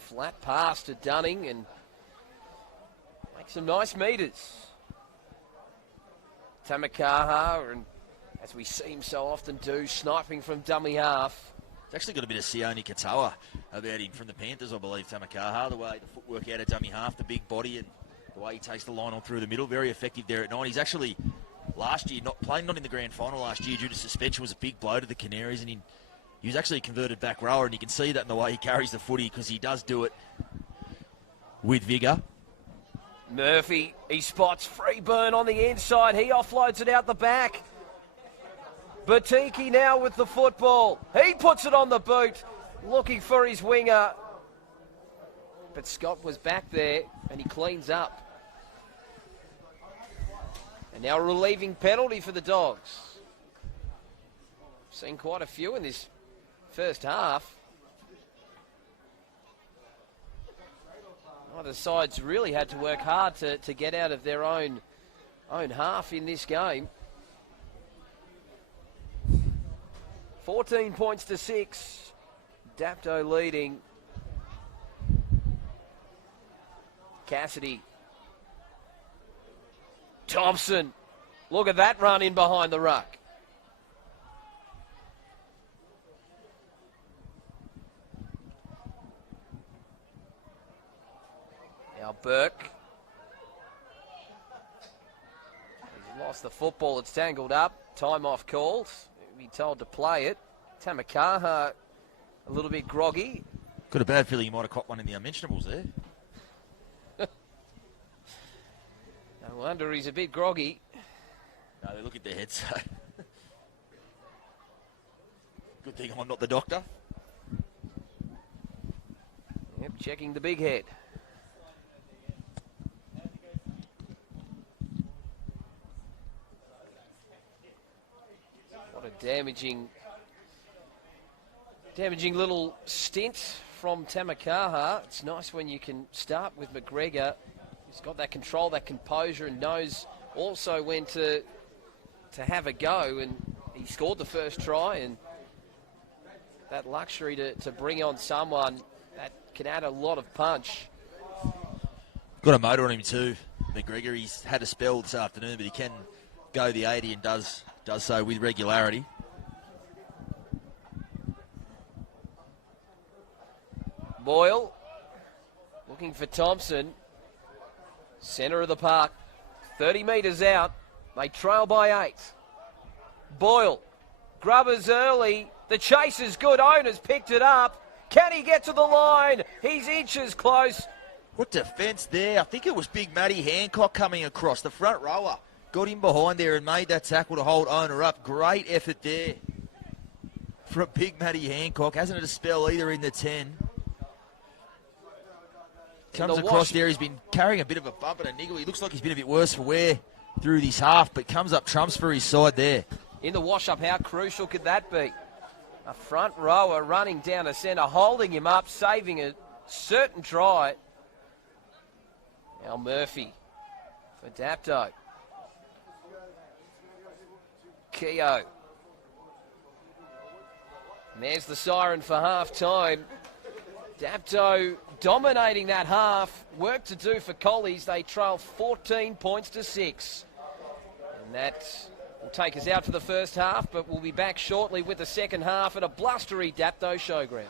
Flat pass to Dunning and makes some nice metres. Tamakaha, and as we seem so often do, sniping from dummy half. It's actually got a bit of Sione Katoa about him from the Panthers, I believe, Tamakaha. The way the footwork out of dummy half, the big body, and the way he takes the line on through the middle. Very effective there at 9. He's actually, last year, not in the grand final last year due to suspension, was a big blow to the Canaries, and he was actually a converted back rower, and you can see that in the way he carries the footy because he does do it with vigour. Murphy, he spots Freeburn on the inside. He offloads it out the back. Batiki now with the football. He puts it on the boot. looking for his winger. But Scott was back there and he cleans up. And now a relieving penalty for the Dogs. Seen quite a few in this first half. Neither sides really had to work hard to get out of their own half in this game. 14 points to 6. Dapto leading. Cassidy. Thompson. Look at that run in behind the ruck. Now Burke. He's lost the football. It's tangled up. Time off called. He'll be told to play it. Tamakaha a little bit groggy. Got a bad feeling he might have caught one in the unmentionables there. No wonder he's a bit groggy. No, they look at their heads. So. Good thing I'm not the doctor. Yep, checking the big head. What a damaging little stint from Tamakaha. It's nice when you can start with McGregor. He's got that control, that composure, and knows also when to have a go. And he scored the first try, and that luxury to bring on someone that can add a lot of punch. Got a motor on him too, McGregor. He's had a spell this afternoon, but he can go the 80 and does so with regularity. Boyle looking for Thompson. Centre of the park. 30 metres out. They trail by 8. Boyle. Grubbers early. The chase is good. Owners picked it up. Can he get to the line? He's inches close. What defence there. I think it was Big Matty Hancock coming across. The front rower got him behind there and made that tackle to hold Owner up. Great effort there from Big Matty Hancock. Hasn't had a spell either in the 10. Comes across there. He's been carrying a bit of a bump and a niggle. He looks like he's been a bit worse for wear through this half, but comes up trumps for his side there. In the wash-up, how crucial could that be? A front rower running down the centre, holding him up, saving a certain try. Now Murphy for Dapto. Keogh. And there's the siren for half-time. Dapto dominating that half. Work to do for Collies. They trail 14 points to 6. And that will take us out for the first half, but we'll be back shortly with the second half at a blustery Dapto showground.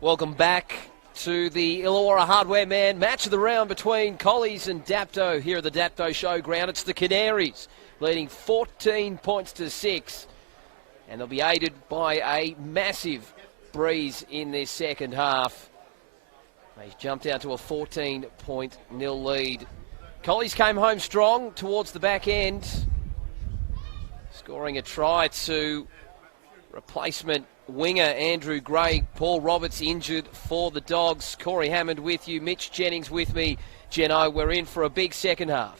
Welcome back to the Illawarra Hardware Man match of the round between Collies and Dapto here at the Dapto Showground. It's the Canaries leading 14 points to 6, and they'll be aided by a massive breeze in this second half. They jumped out to a 14-point-0 lead. Collies came home strong towards the back end, scoring a try to replacement winger Andrew Gray. Paul Roberts injured for the Dogs. Corey Hammond with you, Mitch Jennings with me. Jeno, we're in for a big second half.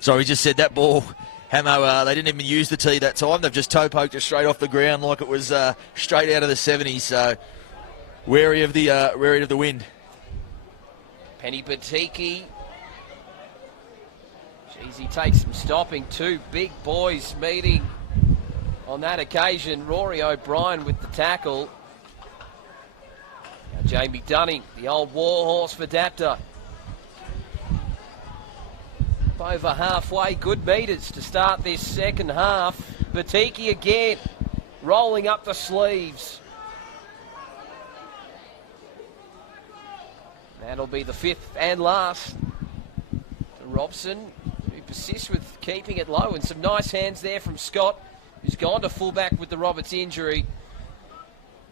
So he just said that ball, Hamo, they didn't even use the tee that time. They've just toe poked it straight off the ground like it was straight out of the 70s. So wary of the wind. Penny Batiki. Jeez, he takes some stopping. Two big boys meeting on that occasion. Rory O'Brien with the tackle. Now Jamie Dunning, the old warhorse for Dapto. Over halfway, good metres to start this second half. Batiki again, rolling up the sleeves. That'll be the fifth and last to Robson, who persists with keeping it low, and some nice hands there from Scott, who's gone to fullback with the Roberts injury,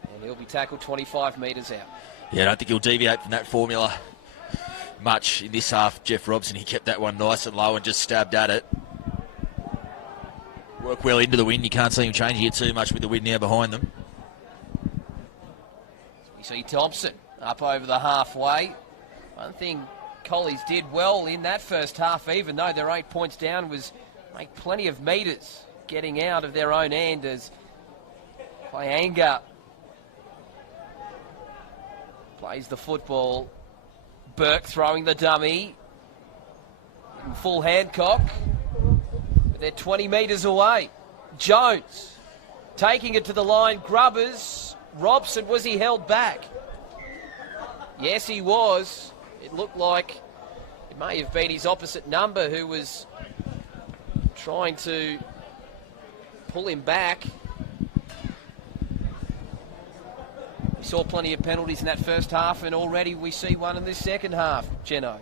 and he'll be tackled 25 metres out. Yeah, I don't think he'll deviate from that formula much in this half. Jeff Robson, he kept that one nice and low and just stabbed at it. Work well into the wind. You can't see him changing it too much with the wind now behind them. We see Thompson up over the halfway. One thing Collies did well in that first half, even though they're 8 points down, was make plenty of metres getting out of their own end as Playanga plays the football. Burke throwing the dummy. In full Hancock. But they're 20 metres away. Jones taking it to the line. Grubbers. Robson, was he held back? Yes, he was. It looked like it may have been his opposite number who was trying to pull him back. We saw plenty of penalties in that first half, and already we see one in this second half, Jeno.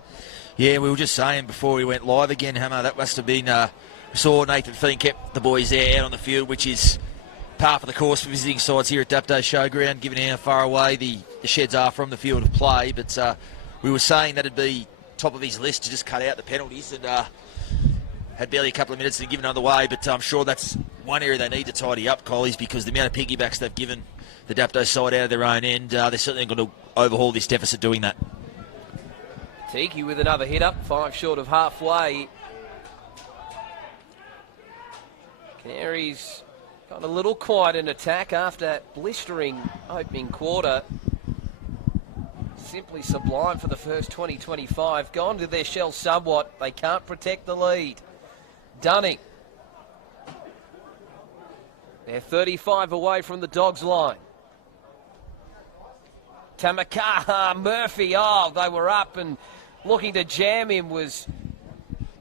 Yeah, we were just saying before we went live again, Hammer, that must have been, we saw Nathan Feen kept the boys there out on the field, which is par for the course for visiting sides here at Dapto Showground, given how far away the sheds are from the field of play. But we were saying that it'd be top of his list to just cut out the penalties, and had barely a couple of minutes to give another way, but I'm sure that's one area they need to tidy up, Collies, because the amount of piggybacks they've given the Dapto side out of their own end, they're certainly going to overhaul this deficit doing that. Tiki with another hit up, 5 short of halfway. Canaries got a little quiet in attack after that blistering opening quarter. Simply sublime for the first 20-25. Gone to their shell somewhat. They can't protect the lead. Dunning. They're 35 away from the Dogs' line. Tamakaha, Murphy, they were up and looking to jam him was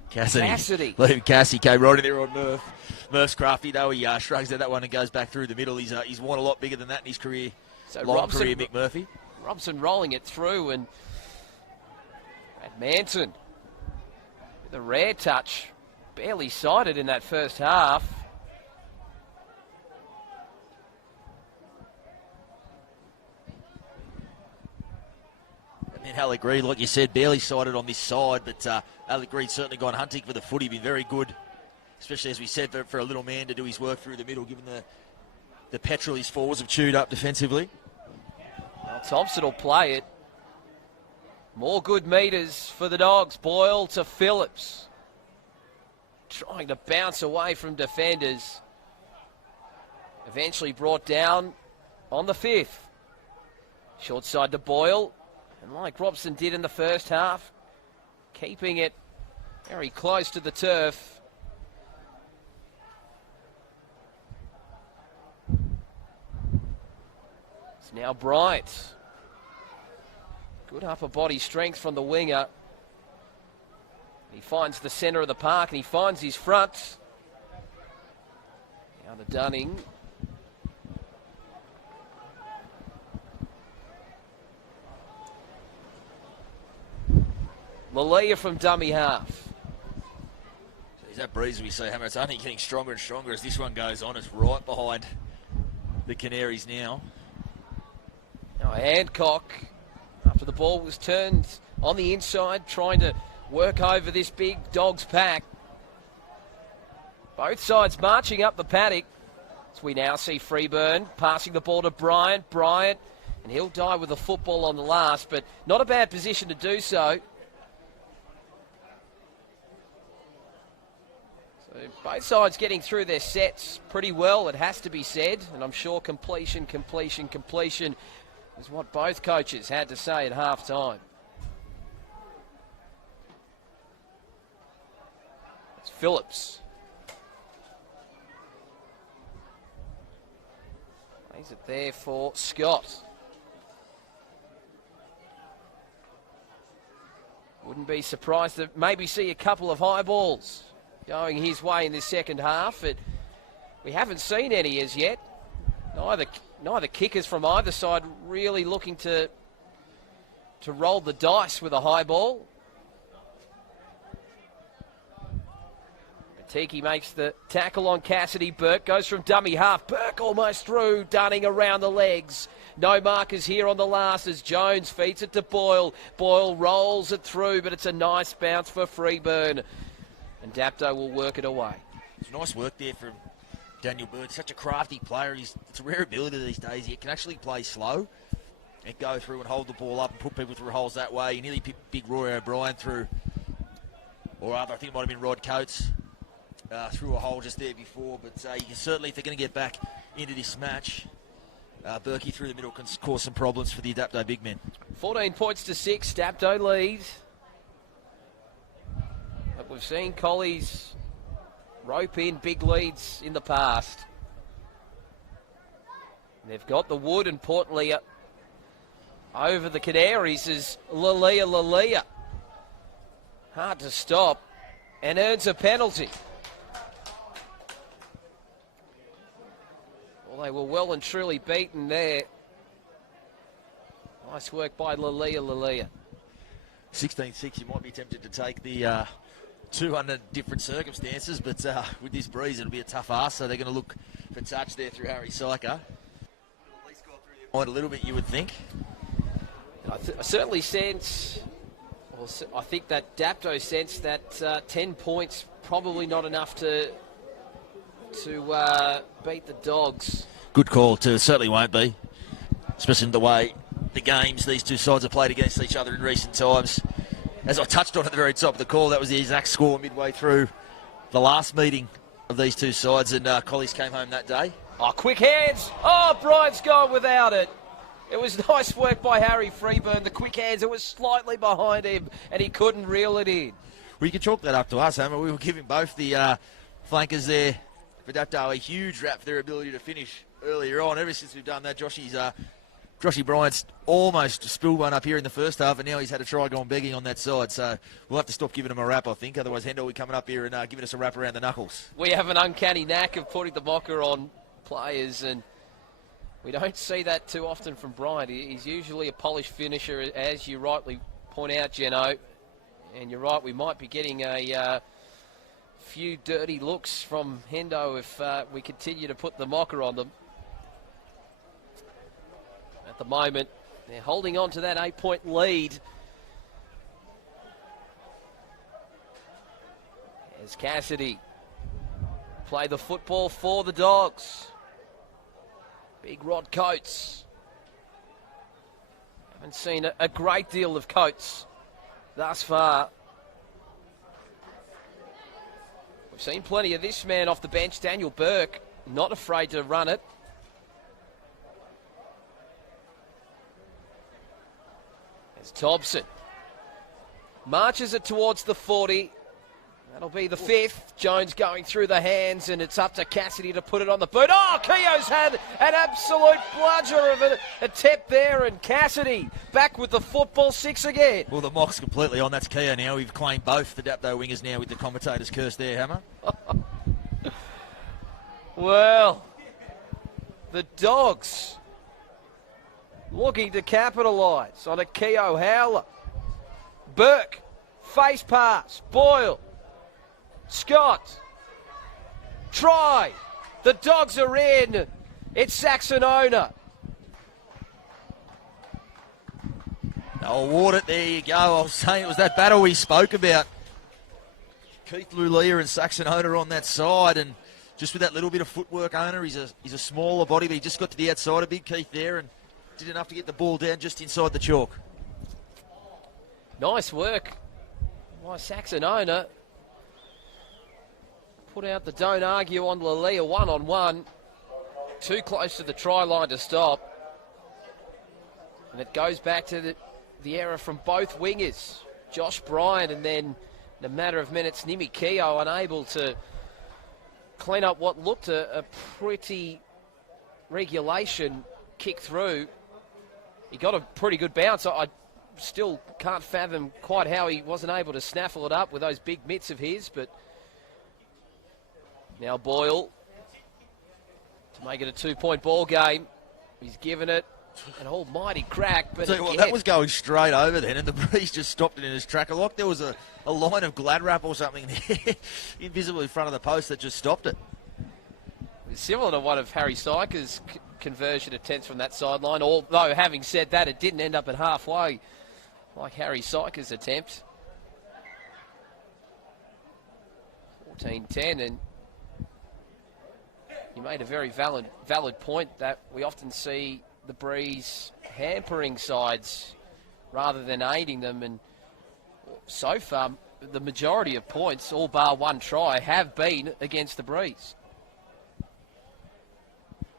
Cassidy. Cassidy came right in there on Murph. Murph's crafty though, he shrugs at that one and goes back through the middle. He's won a lot bigger than that in his career. So Long career, Mick Murphy. Robson rolling it through, and Manson with a rare touch, barely sighted in that first half. And then Alec Reid, like you said, barely sighted on this side, but Alec Reid's certainly gone hunting for the footy, been very good, especially as we said, for a little man to do his work through the middle, given the petrol his forwards have chewed up defensively. Well, Thompson will play it. More good metres for the Dogs. Boyle to Phillips. Trying to bounce away from defenders. Eventually brought down on the 5th. Short side to Boyle. And like Robson did in the first half, keeping it very close to the turf. It's now Bryant. Good upper body strength from the winger. He finds the centre of the park and he finds his front. Now to Dunning. Lalia from dummy half. Geez, that breeze we see, Hammer, it's only getting stronger and stronger as this one goes on. It's right behind the Canaries now. Now Hancock, after the ball was turned on the inside, trying to work over this big Dogs pack. Both sides marching up the paddock. As we now see Freeburn passing the ball to Bryant. Bryant, and he'll die with a football on the last, but not a bad position to do so. So both sides getting through their sets pretty well, it has to be said, and I'm sure completion is what both coaches had to say at half-time. It's Phillips. Plays it there for Scott. Wouldn't be surprised to maybe see a couple of high balls going his way in this second half, but we haven't seen any as yet. Neither kickers from either side really looking to roll the dice with a high ball. Tiki makes the tackle on Cassidy. Burke goes from dummy half. Burke almost through. Dunning around the legs. No markers here on the last as Jones feeds it to Boyle. Boyle rolls it through, but it's a nice bounce for Freeburn. And Dapto will work it away. It's nice work there from Daniel Burke. Such a crafty player. It's a rare ability these days. He can actually play slow and go through and hold the ball up and put people through holes that way. He nearly picked big Roy O'Brien through, or rather, I think it might have been Rod Coates. Through a hole just there before, but you can certainly, if they're going to get back into this match, Berkey through the middle can cause some problems for the Dapto big men. 14 points to 6, Dapto leads. But we've seen Collies rope in big leads in the past. They've got the wood, and importantly, over the Canaries is Lalia. Hard to stop, and earns a penalty. They were well and truly beaten there. Nice work by Lalia. 16-6, you might be tempted to take the 2 under different circumstances, but with this breeze, it'll be a tough ask, so they're going to look for touch there through Harry Syker. At least go through their mind a little bit, you would think. I certainly sense, or I think that Dapto sensed that 10 points probably not enough to beat the Dogs. Good call too. It certainly won't be, especially in the way the games these two sides have played against each other in recent times. As I touched on at the very top of the call, that was the exact score midway through the last meeting of these two sides, and Collies came home that day. Oh, quick hands! Oh, Bryant's gone without it. It was nice work by Harry Freeburn. The quick hands, it was slightly behind him, and he couldn't reel it in. Well, you can chalk that up to us, Hammer. We were giving both the flankers there for Dapto a huge rap for their ability to finish earlier on. Ever since we've done that, Joshy Bryant's almost spilled one up here in the first half, and now he's had a try gone begging on that side. So we'll have to stop giving him a rap, I think. Otherwise, Hendo will be coming up here and giving us a rap around the knuckles. We have an uncanny knack of putting the mocker on players, and we don't see that too often from Bryant. He's usually a polished finisher, as you rightly point out, Geno. And you're right, we might be getting a few dirty looks from Hendo if we continue to put the mocker on them. At the moment, they're holding on to that 8-point lead. As Cassidy play the football for the Dogs. Big Rod Coates. Haven't seen a great deal of Coates thus far. We've seen plenty of this man off the bench, Daniel Burke, not afraid to run it. As Thompson marches it towards the 40. That'll be the fifth. Jones going through the hands, and it's up to Cassidy to put it on the boot. Oh, Keogh's had an absolute bludger of an attempt there, and Cassidy back with the football, 6 again. Well, the mock's completely on. That's Keogh now. We've claimed both the Dapto wingers now with the commentator's curse there, Hammer. Well, the Dogs looking to capitalise on a Keogh howler. Burke, face pass, Boyle, Scott, try. The Dogs are in. It's Saxonona. They'll award it. There you go. I was saying it was that battle we spoke about. Keith Lulia and Saxonona on that side, and just with that little bit of footwork, Owner, he's a smaller body, but he just got to the outside of Big Keith there and did enough to get the ball down just inside the chalk. Nice work by Saxonona. Put out the don't argue on Lulia, 1-on-1. Too close to the try line to stop. And it goes back to the error from both wingers. Josh Bryant, and then in a matter of minutes, Nimi Keogh unable to clean up what looked a pretty regulation kick through. He got a pretty good bounce. I still can't fathom quite how he wasn't able to snaffle it up with those big mitts of his, but now Boyle to make it a 2-point ball game. He's given it an almighty crack, but Well, that was going straight over then, and the breeze just stopped it in his tracker. Like there was a line of glad wrap or something there, invisible in front of the post, that just stopped it. Similar to one of Harry Syker's conversion attempts from that sideline, although having said that, it didn't end up at halfway like Harry Syker's attempt. 14-10, and you made a very valid point that we often see the breeze hampering sides rather than aiding them, and so far the majority of points, all bar one try, have been against the breeze.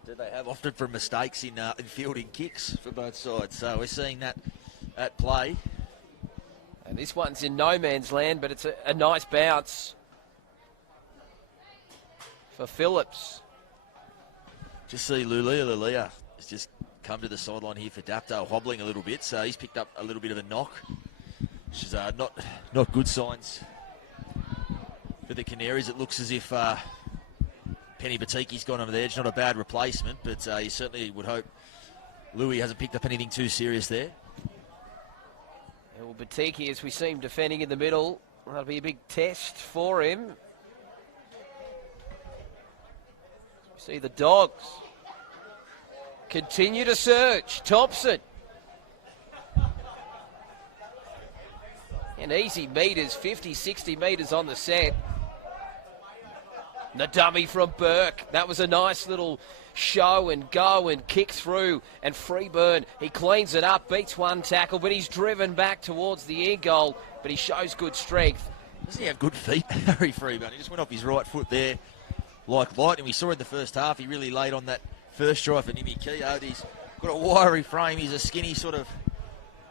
They have opted for mistakes in fielding kicks for both sides, so we're seeing that at play. And this one's in no man's land, but it's a nice bounce for Phillips. Just see Lulia has just come to the sideline here for Dapto, hobbling a little bit, so he's picked up a little bit of a knock, which is not good signs for the Canaries. It looks as if Penny Batiki's gone over the edge. Not a bad replacement, but you certainly would hope Louis hasn't picked up anything too serious there. Well, Batiki, as we see him defending in the middle, that'll be a big test for him. See the Dogs continue to search. Thompson. And easy meters, 50, 60 metres on the set. The dummy from Burke. That was a nice little show and go and kick through. And Freeburn, he cleans it up, beats one tackle, but he's driven back towards the end goal. But he shows good strength. Doesn't he have good feet, Harry Freeburn? He just went off his right foot there like lightning. We saw in the first half, he really laid on that first try for Nimi Keogh. He's got a wiry frame. He's a skinny sort of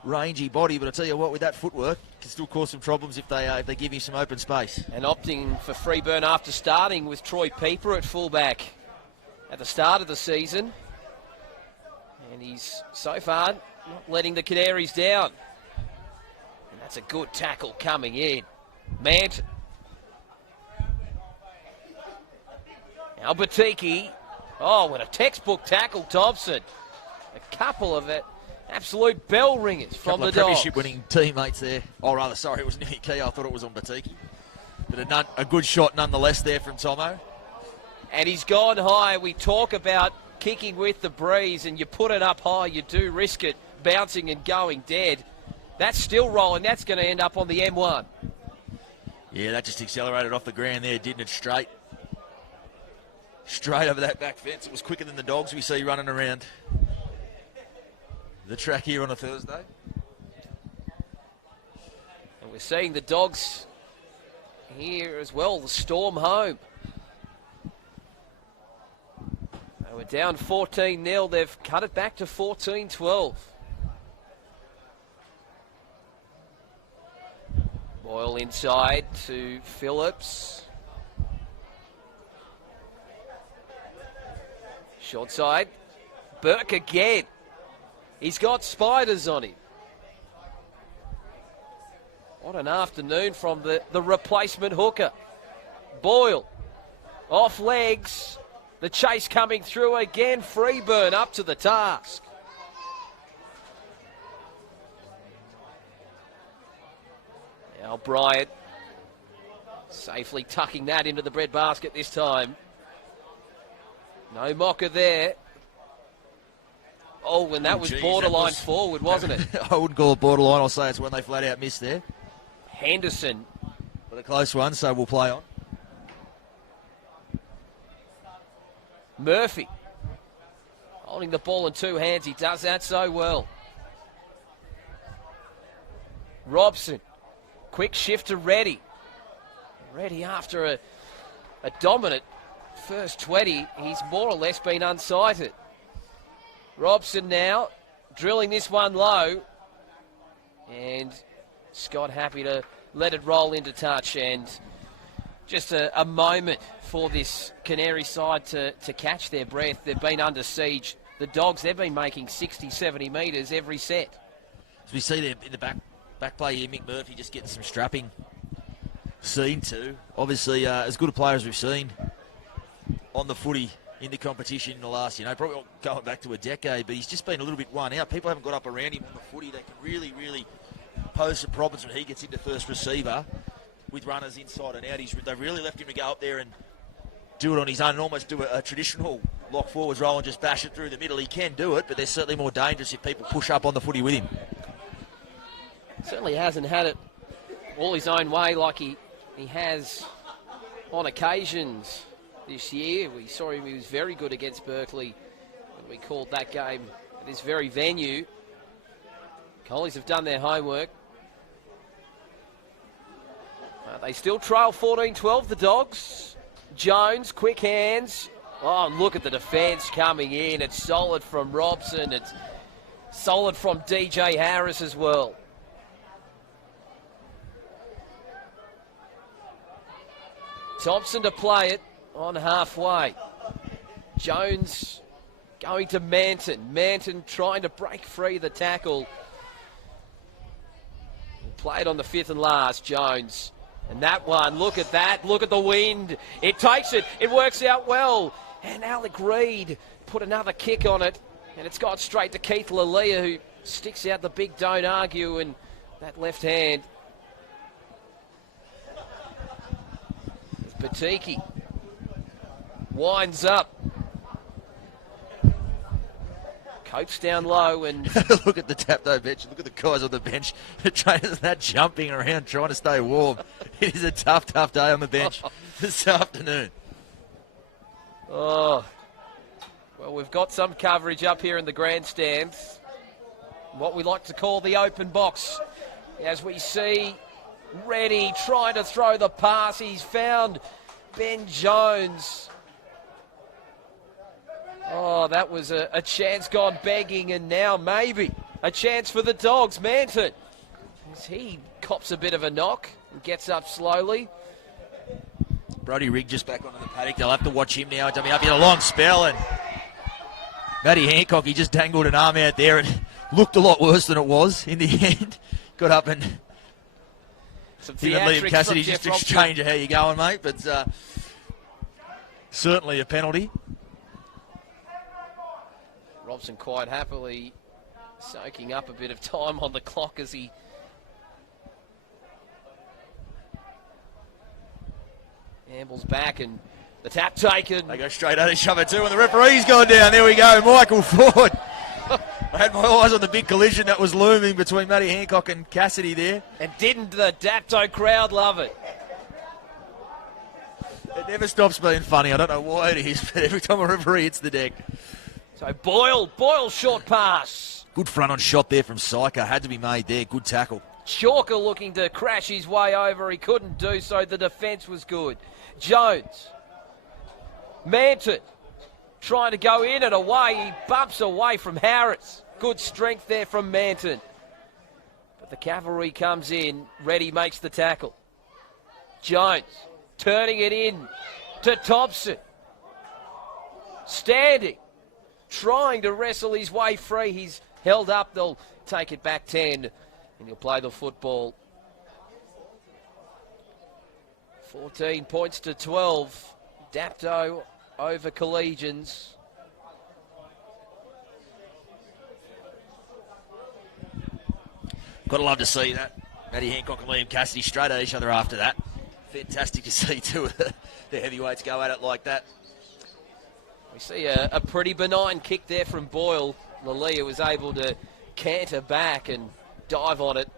rangy body, but I tell you what, with that footwork, can still cause some problems if they give him some open space. And opting for Freeburn after starting with Troy Pieper at fullback at the start of the season. And he's so far not letting the Canaries down. And that's a good tackle coming in. Manton. Now Batiki. Oh, what a textbook tackle, Thompson. A couple of it. Absolute bell ringers from the Dogs. Premiership winning teammates there. Oh, rather, sorry, it was Nimi Keogh. I thought it was on Batiki. But a good shot nonetheless there from Tomo. And he's gone high. We talk about kicking with the breeze, and you put it up high, you do risk it bouncing and going dead. That's still rolling. That's going to end up on the M1. Yeah, that just accelerated off the ground there, didn't it? Straight over that back fence. It was quicker than the Dogs we see running around the track here on a Thursday. And we're seeing the Dogs here as well, the storm home. They were down 14-0. They've cut it back to 14-12. Boyle inside to Phillips. Short side. Burke again. He's got spiders on him. What an afternoon from the replacement hooker. Boyle. Off legs. The chase coming through again. Freeburn up to the task. Now Bryant safely tucking that into the breadbasket this time. No mocker there. Oh, and that was borderline forward, wasn't it? I wouldn't call it borderline. I'll say it's when they flat out missed there. Henderson. But a close one, so we'll play on. Murphy. Holding the ball in two hands. He does that so well. Robson. Quick shift to Reddy. Reddy after a dominant first 20. He's more or less been unsighted. Robson now drilling this one low. And Scott happy to let it roll into touch. And just a moment for this Canary side to catch their breath. They've been under siege. The Dogs, they've been making 60, 70 metres every set. As we see there in the back play here, Mick Murphy just getting some strapping seen to. Obviously, as good a player as we've seen on the footy in the competition in the last, probably going back to a decade, but he's just been a little bit worn out. People haven't got up around him on the footy. They can really, really pose some problems when he gets into first receiver with runners inside and out. They've really left him to go up there and do it on his own and almost do a traditional lock forwards roll and just bash it through the middle. He can do it, but they're certainly more dangerous if people push up on the footy with him. Certainly hasn't had it all his own way like he has on occasions this year. We saw him, he was very good against Berkeley when we called that game at this very venue. Collies have done their homework. They still trail 14-12, the Dogs. Jones, quick hands. Oh, and look at the defence coming in. It's solid from Robson. It's solid from DJ Harris as well. Thompson to play it on halfway. Jones going to Manton. Manton trying to break free the tackle. Play it on the fifth and last, Jones. And that one, look at that. Look at the wind. It takes it. It works out well. And Alec Reid put another kick on it. And it's got straight to Keith Lalia, who sticks out the big don't argue and that left hand. Batiki winds up. Coates down low and... Look at the Dapto bench. Look at the guys on the bench. The trainers are that jumping around trying to stay warm. It is a tough, tough day on the bench this afternoon. Oh, well, we've got some coverage up here in the grandstands. What we like to call the open box. As we see Reddy trying to throw the pass. He's found Ben Jones. Oh, that was a chance gone begging, and now maybe a chance for the Dogs. Manton, as he cops a bit of a knock and gets up slowly. Brody Rigg just back onto the paddock. They'll have to watch him now. He's been up in a long spell, and Matty Hancock, he just dangled an arm out there and looked a lot worse than it was in the end. Got up and him and Liam Cassidy just exchange how you going, mate, but certainly a penalty. Robson quite happily soaking up a bit of time on the clock as he ambles back, and the tap taken. They go straight at it, shove it too, and the referee's gone down. There we go, Michael Ford. I had my eyes on the big collision that was looming between Matty Hancock and Cassidy there. And didn't the Dapto crowd love it? It never stops being funny. I don't know why it is, but every time a referee hits the deck. So Boyle short pass. Good front on shot there from Syker. Had to be made there. Good tackle. Chalker looking to crash his way over. He couldn't do so. The defence was good. Jones. Manton trying to go in and away. He bumps away from Harris. Good strength there from Manton. But The cavalry comes in. Reddy makes the tackle. Jones turning it in to Thompson. Standing. Trying to wrestle his way free. He's held up. They'll take it back 10. And he'll play the football. 14 points to 12. Dapto over Collegians. Gotta love to see that. Matty Hancock and Liam Cassidy straight at each other after that. Fantastic to see two of the heavyweights go at it like that. We see a pretty benign kick there from Boyle. Lalia was able to canter back and dive on it.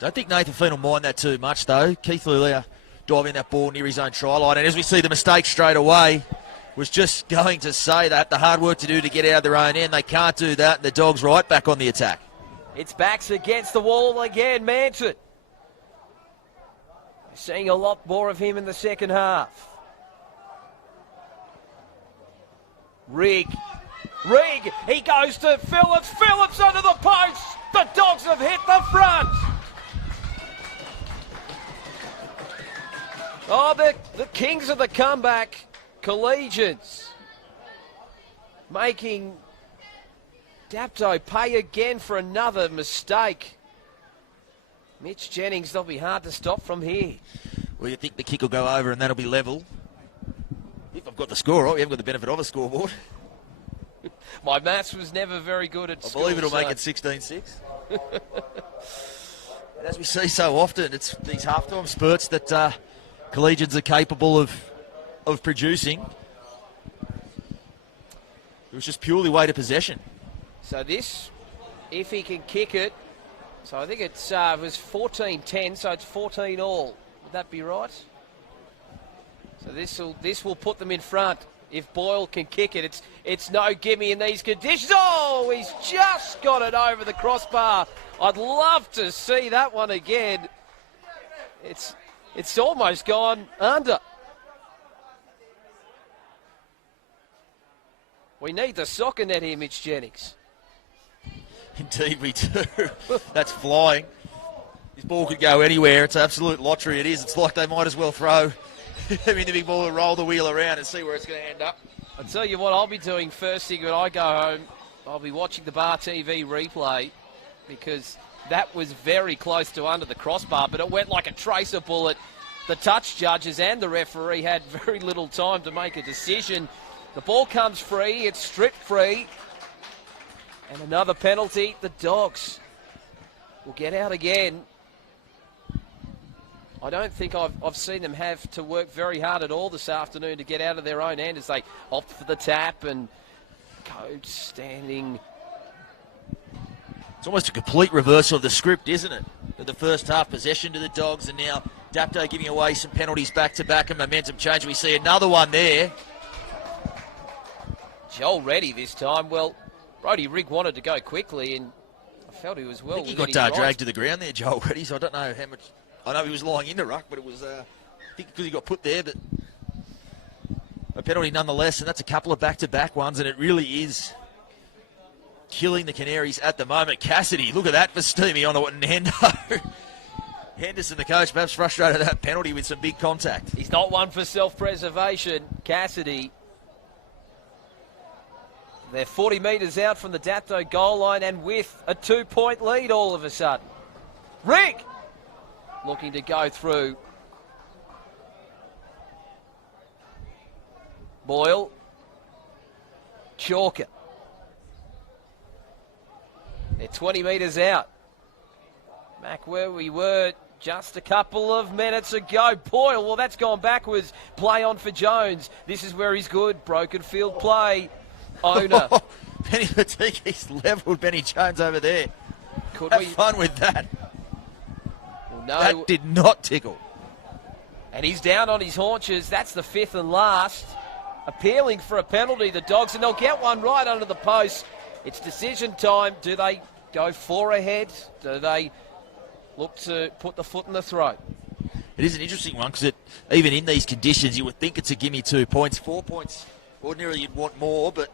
Don't think Nathan Feen will mind that too much, though. Keith Lalia diving that ball near his own try line. And as we see the mistake straight away, was just going to say that. The hard work to do to get out of their own end. They can't do that. And the Dogs right back on the attack. It's backs against the wall again, Manson. Seeing a lot more of him in the second half. Rigg, he goes to Phillips under the post. The Dogs have hit the front. Oh, the kings of the comeback, Collegians, making Dapto pay again for another mistake. Mitch Jennings, they'll be hard to stop from here. Well, you think the kick will go over and that'll be level. If I've got the score right, we haven't got the benefit of a scoreboard. My maths was never very good at school. I believe it'll make it 16-6. And as we see so often, it's these halftime spurts that Collegians are capable of producing. It was just purely weight of possession. So this, if he can kick it, so I think it was 14-10, so it's 14 all. Would that be right? So this will put them in front. If Boyle can kick it, it's no gimme in these conditions. Oh, he's just got it over the crossbar. I'd love to see that one again. It's almost gone under. We need the soccer net here, Mitch Jennings. Indeed we do. That's flying. This ball could go anywhere. It's an absolute lottery. It is. It's like they might as well throw him in the big ball and roll the wheel around and see where it's going to end up. I'll tell you what I'll be doing first thing when I go home. I'll be watching the Bar TV replay because that was very close to under the crossbar, but it went like a tracer bullet. The touch judges and the referee had very little time to make a decision. The ball comes free. It's stripped free. And another penalty. The Dogs will get out again. I don't think I've seen them have to work very hard at all this afternoon to get out of their own end as they opt for the tap and Coach standing. It's almost a complete reversal of the script, isn't it? Of the first half possession to the Dogs, and now Dapto giving away some penalties back-to-back and momentum change. We see another one there. Joel Reddy this time. Well, Brodie Rigg wanted to go quickly, and I felt he was well. I think he got dragged to the ground there, Joel Reddy, so I don't know how much. I know he was lying in the ruck, but it was, I think because he got put there, but a penalty nonetheless, and that's a couple of back-to-back ones, and it really is killing the Canaries at the moment. Cassidy, look at that for Steamy on the Nando. Henderson, the coach, perhaps frustrated at that penalty with some big contact. He's not one for self-preservation, Cassidy. They're 40 metres out from the Dapto goal line and with a 2-point lead all of a sudden. Rigg looking to go through. Boyle. Chalker. They're 20 metres out. Back where we were just a couple of minutes ago. Boyle, well, that's gone backwards. Play on for Jones. This is where he's good. Broken field play. Owner. Benny Fatiki's levelled Benny Jones over there. Have fun with that. Well, no. That did not tickle. And he's down on his haunches. That's the fifth and last. Appealing for a penalty, the Dogs, and they'll get one right under the post. It's decision time. Do they go 4 ahead? Do they look to put the foot in the throat? It is an interesting one because even in these conditions, you would think it's a gimme 2 points. 4 points, ordinarily you'd want more, but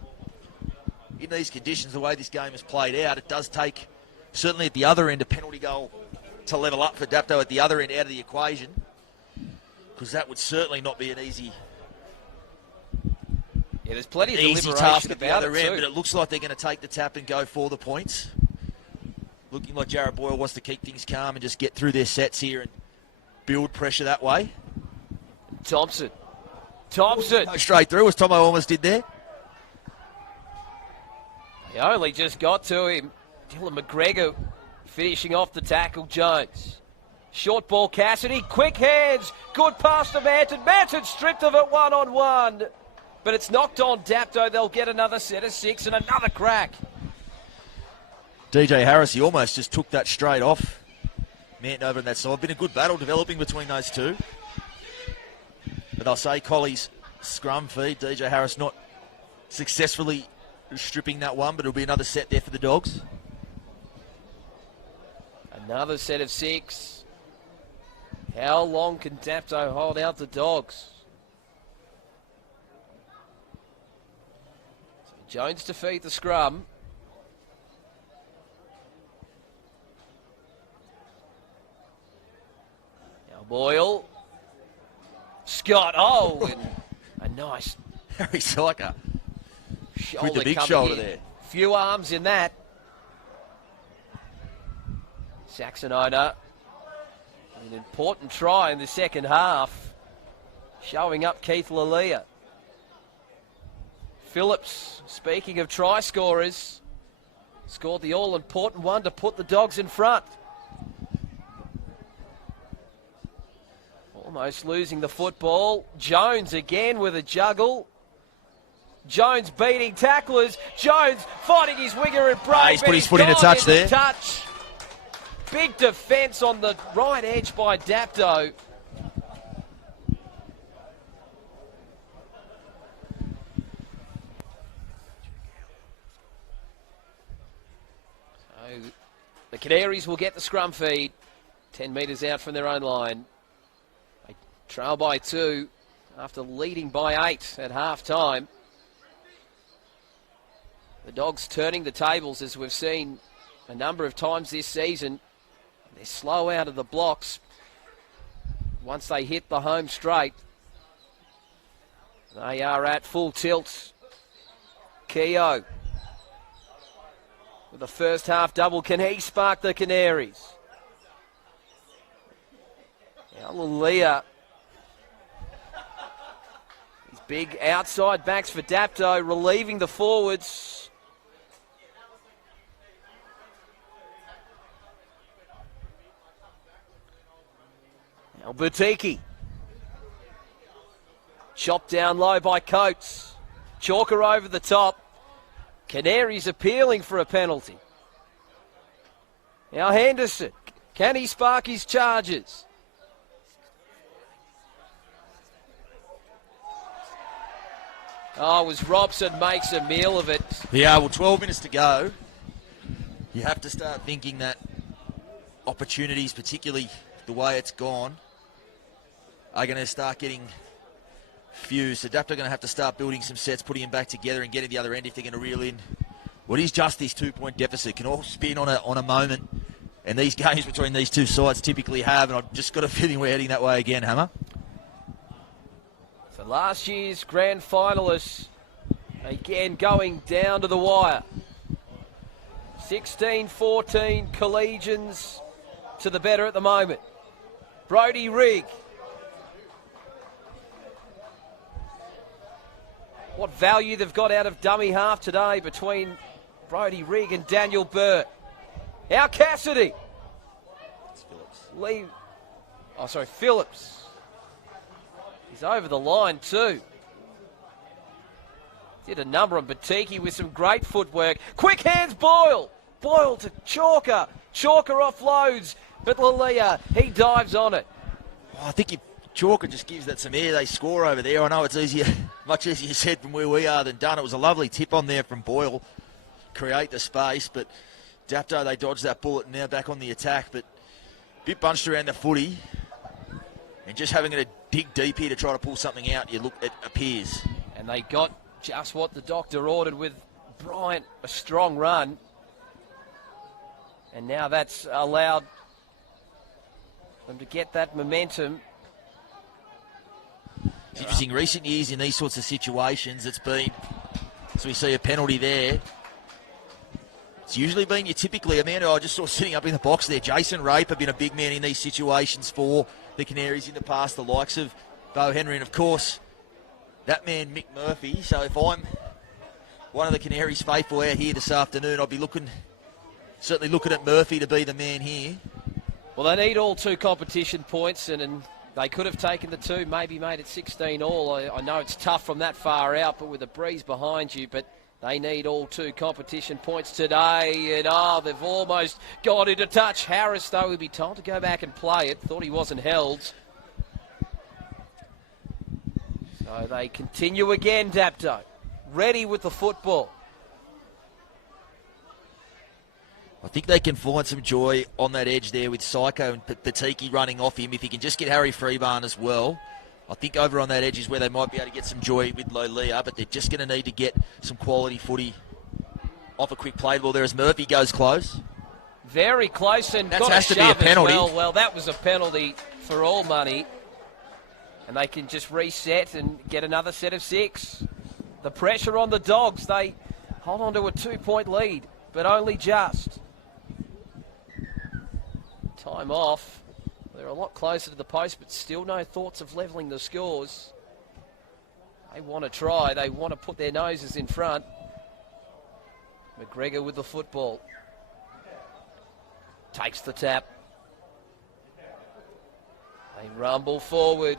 in these conditions, the way this game is played out, it does take certainly at the other end, a penalty goal to level up for Dapto at the other end out of the equation, because that would certainly not be an easy there's plenty of task deliberation at the about other it end, too. but it looks like they're going to take the tap and go for the points. Looking like Jared Boyle wants to keep things calm and just get through their sets here and build pressure that way. Thompson. Go straight through, as Tomo almost did there. He only just got to him. Dylan McGregor finishing off the tackle. Jones. Short ball, Cassidy. Quick hands. Good pass to Manton. Manton stripped of it one-on-one. But it's knocked on Dapto. They'll get another set of 6 and another crack. DJ Harris, he almost just took that straight off. Manton over on that side. Been a good battle developing between those two. But I'll say Colley's scrum feed. DJ Harris not successfully stripping that one, but it'll be another set there for the Dogs. Another set of 6. How long can Dapto hold out the Dogs? So Jones to feed the scrum. Now Boyle. Scott, and a nice Harry Syker shoulder with the big coming shoulder in. there. Few arms in that. Saxon owner, an important try in the second half, showing up Keith Lalia. Phillips, speaking of try scorers, scored the all-important one to put the Dogs in front. Almost losing the football. Jones again with a juggle. Jones beating tacklers. Jones fighting his winger and break. He's put his foot in a touch there. Touch. Big defence on the right edge by Dapto. So the Canaries will get the scrum feed. 10 metres out from their own line. They trail by 2 after leading by 8 at half-time. The Dogs turning the tables, as we've seen a number of times this season. They're slow out of the blocks once they hit the home straight. They are at full tilt. Keogh with the first half double. Can he spark the Canaries? Now Lalia. These big outside backs for Dapto, relieving the forwards. Butiki. Chopped down low by Coates. Chalker over the top. Canaries appealing for a penalty. Now Henderson. Can he spark his charges? Oh, it was Robson makes a meal of it. Yeah, well, 12 minutes to go. You have to start thinking that opportunities, particularly the way it's gone, are going to start getting few. So Dapto are going to have to start building some sets, putting them back together and getting the other end if they're going to reel in what is just this 2-point deficit. Can all spin on a moment, and these games between these two sides typically have, and I've just got a feeling we're heading that way again, Hammer. So last year's grand finalists, again going down to the wire. 16-14 Collegians to the better at the moment. Brodie Rigg. What value they've got out of dummy half today between Brodie Rigg and Daniel Burt. Now Cassidy. Phillips. He's over the line too. Did a number on Batiki with some great footwork. Quick hands, Boyle. Boyle to Chalker. Chalker offloads, but Lalia, he dives on it. I think if Chalker just gives that some air, they score over there. I know it's easier, much easier said from where we are than done. It was a lovely tip on there from Boyle. Create the space, but Dapto, they dodged that bullet and now back on the attack, but a bit bunched around the footy. And just having to dig deep here to try to pull something out, it appears. And they got just what the doctor ordered with Bryant, a strong run. And now that's allowed them to get that momentum. It's interesting, recent years in these sorts of situations, it's been, so we see a penalty there. It's usually been, typically, Amanda, I just saw sitting up in the box there, Jason Rape have been a big man in these situations for the Canaries in the past, the likes of Bo Henry, and of course, that man Mick Murphy. So if I'm one of the Canaries faithful out here this afternoon, I'll be certainly looking at Murphy to be the man here. Well, they need all 2 competition points, and they could have taken the 2, maybe made it 16 all. I know it's tough from that far out, but with a breeze behind you, but they need all 2 competition points today, and they've almost got into touch. Harris, though, would be told to go back and play it. Thought he wasn't held. So they continue again, Dapto. Ready with the football. I think they can find some joy on that edge there with Psycho and Patiki running off him. If he can just get Harry Freebarn as well, I think over on that edge is where they might be able to get some joy with Lolia, but they're just going to need to get some quality footy off a quick play ball there as Murphy goes close. Very close, and that got has a to be a shove as penalty. Well, that was a penalty for all money. And they can just reset and get another set of 6. The pressure on the Dogs. They hold on to a 2-point lead, but only just. Time off. They're a lot closer to the post, but still no thoughts of levelling the scores. They want to try. They want to put their noses in front. McGregor with the football. Takes the tap. They rumble forward.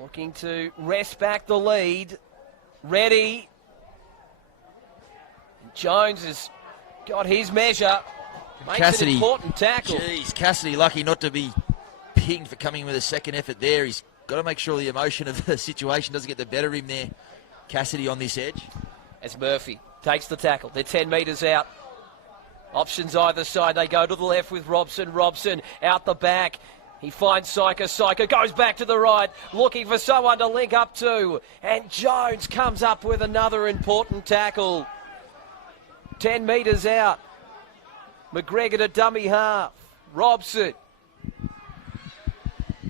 Looking to wrest back the lead. Ready. Jones has got his measure. Makes Cassidy, an important tackle. Jeez, Cassidy lucky not to be pinged for coming with a second effort there. He's got to make sure the emotion of the situation doesn't get the better of him there. Cassidy on this edge. As Murphy takes the tackle. They're 10 metres out. Options either side. They go to the left with Robson. Robson out the back. He finds Syker. Syker goes back to the right, looking for someone to link up to. And Jones comes up with another important tackle. 10 metres out. McGregor to dummy half. Robson.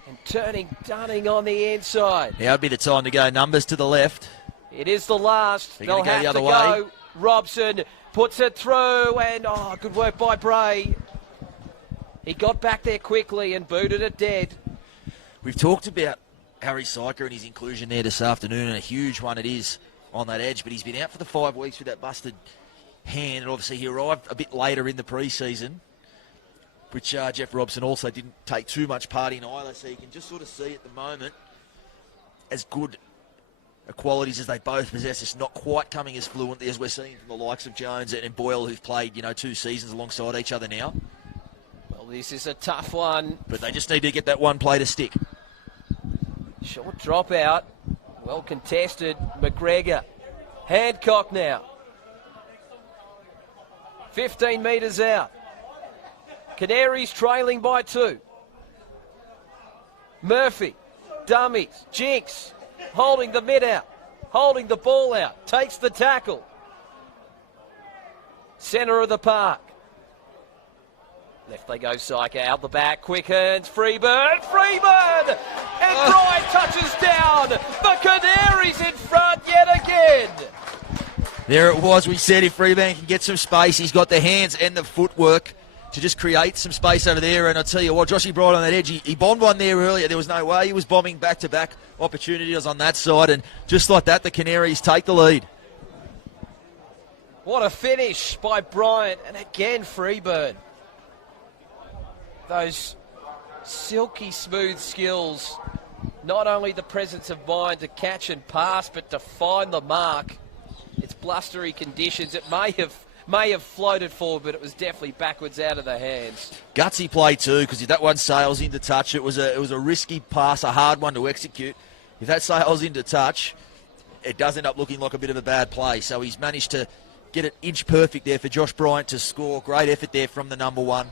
And turning Dunning on the inside. Now would be the time to go numbers to the left. It is the last. They're They'll gonna go have the to other go. Robson puts it through, and good work by Bray. He got back there quickly and booted it dead. We've talked about Harry Syker and his inclusion there this afternoon, and a huge one it is on that edge, but he's been out for the 5 weeks with that busted hand, and obviously he arrived a bit later in the pre-season, which Jeff Robson also didn't take too much part in either, so you can just sort of see at the moment as good qualities as they both possess. It's not quite coming as fluently as we're seeing from the likes of Jones and Boyle, who've played 2 seasons alongside each other now. Well, this is a tough one. But they just need to get that one play to stick. Short dropout. Well contested. McGregor. Hancock now. 15 metres out. Canaries trailing by 2. Murphy. Dummies. Jinx. Holding the mid out. Holding the ball out. Takes the tackle. Centre of the park. Left they go, Syker, out the back, quickens, Freeburn, and Bryant touches down. The Canaries in front yet again. There it was. We said if Freeburn can get some space, he's got the hands and the footwork to just create some space over there. And I tell you what, Joshy Bright on that edge, he bombed one there earlier. There was no way he was bombing back-to-back opportunities on that side. And just like that, the Canaries take the lead. What a finish by Bryant, and again Freeburn. Those silky smooth skills, not only the presence of mind to catch and pass, but to find the mark. It's blustery conditions. It may have floated forward, but it was definitely backwards out of the hands. Gutsy play too, because if that one sails into touch, it was a risky pass, a hard one to execute. If that sails into touch, it does end up looking like a bit of a bad play. So he's managed to get it inch perfect there for Josh Bryant to score. Great effort there from the number 1.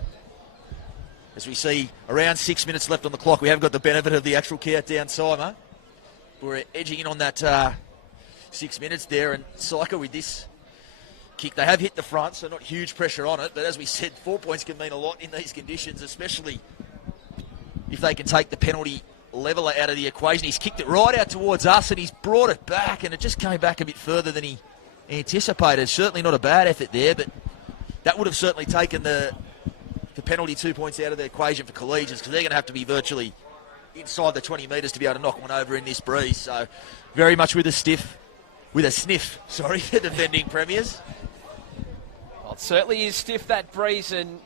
As we see, around 6 minutes left on the clock. We haven't got the benefit of the actual countdown timer. We're edging in on that 6 minutes there, and Syker with this kick. They have hit the front, so not huge pressure on it. But as we said, 4 points can mean a lot in these conditions, especially if they can take the penalty leveller out of the equation. He's kicked it right out towards us, and he's brought it back, and it just came back a bit further than he anticipated. Certainly not a bad effort there, but that would have certainly taken the penalty 2 points out of the equation for Collegians, because they're going to have to be virtually inside the 20 metres to be able to knock one over in this breeze. So very much with a sniff, the defending premiers. Well, it certainly is stiff, that breeze, and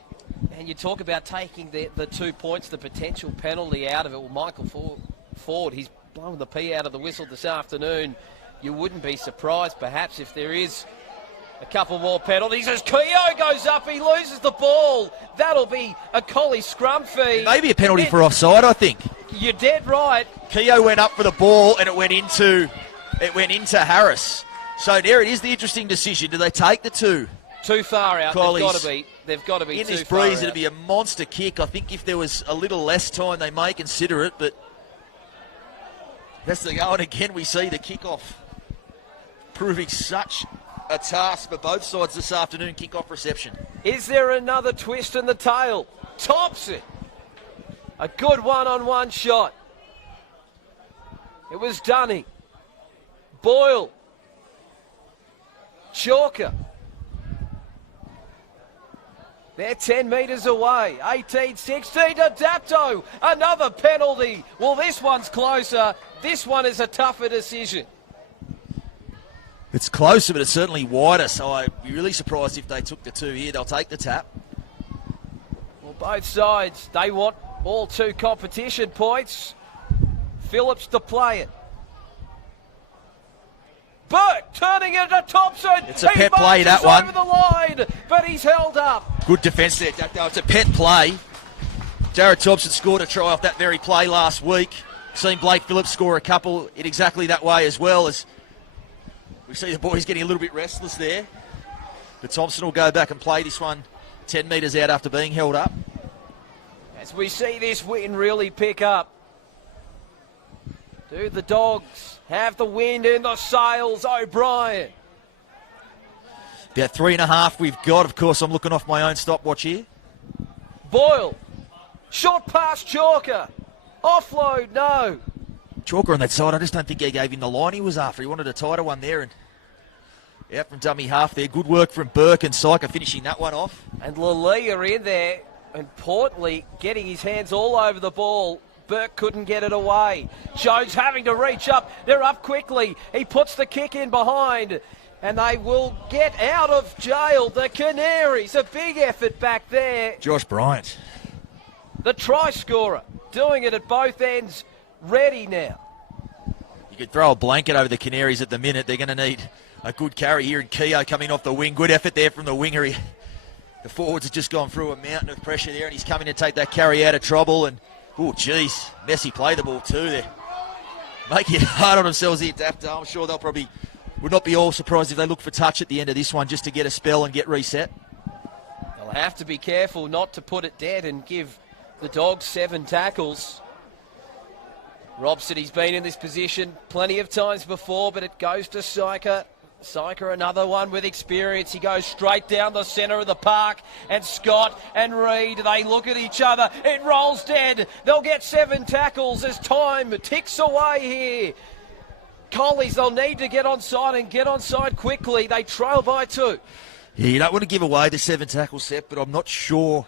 you talk about taking the 2 points, the potential penalty out of it. Well, Michael Ford, he's blown the pee out of the whistle this afternoon. You wouldn't be surprised, perhaps, if there is a couple more penalties. As Keogh goes up, he loses the ball. That'll be a Collie scrum fee. Maybe a penalty for offside, I think. You're dead right. Keogh went up for the ball, and it went into Harris. So there it is, the interesting decision. Do they take the two? Too far out. Collies. They've got to be in too this far breeze, out. it'd be a monster kick. I think if there was a little less time, they may consider it, but that's the go. And again, we see the kickoff proving such a task for both sides this afternoon, kickoff reception. Is there another twist in the tail? Thompson. A good one-on-one shot. It was Dunning. Boyle. Chalker. They're 10 metres away. 18-16 to Dapto. Another penalty. Well, this one's closer. This one is a tougher decision. It's closer, but it's certainly wider, so I'd be really surprised if they took the two here. They'll take the tap. Well, both sides, they want all two competition points. Phillips to play it. Burke turning it to Thompson. It's a pet play, that one. Over the line, but he's held up. Good defence there, Dapto. It's a pet play. Jared Thompson scored a try off that very play last week. Seen Blake Phillips score a couple in exactly that way as well. As we see the boys getting a little bit restless there. But Thompson will go back and play this one 10 metres out after being held up. As we see this win really pick up. Do the Dogs have the wind in the sails, O'Brien? About 3.5 we've got. Of course, I'm looking off my own stopwatch here. Boyle. Short pass, Chalker. Offload, no. Chalker on that side, I just don't think he gave him the line he was after. He wanted a tighter one there. And out from dummy half there. Good work from Burke and Syker finishing that one off. And Lalia in there. And Portley getting his hands all over the ball. Burke couldn't get it away. Jones having to reach up. They're up quickly. He puts the kick in behind. And they will get out of jail. The Canaries, a big effort back there. Josh Bryant. The try scorer, doing it at both ends. Ready now. You could throw a blanket over the Canaries at the minute. They're going to need a good carry here. And Keogh coming off the wing. Good effort there from the winger. The forwards have just gone through a mountain of pressure there. And he's coming to take that carry out of trouble. And oh, geez, Messi played the ball too there. Making it hard on themselves here, Dapto. I'm sure they'll probably would not be all surprised if they look for touch at the end of this one just to get a spell and get reset. They'll have to be careful not to put it dead and give the Dogs 7 tackles. Robson, he's been in this position plenty of times before, but it goes to Syker. Syker, another one with experience. He goes straight down the centre of the park. And Scott and Reid, they look at each other. It rolls dead. They'll get 7 tackles as time ticks away here. Collies, they'll need to get onside and get onside quickly. They trail by 2. Yeah, you don't want to give away the 7 tackle set, but I'm not sure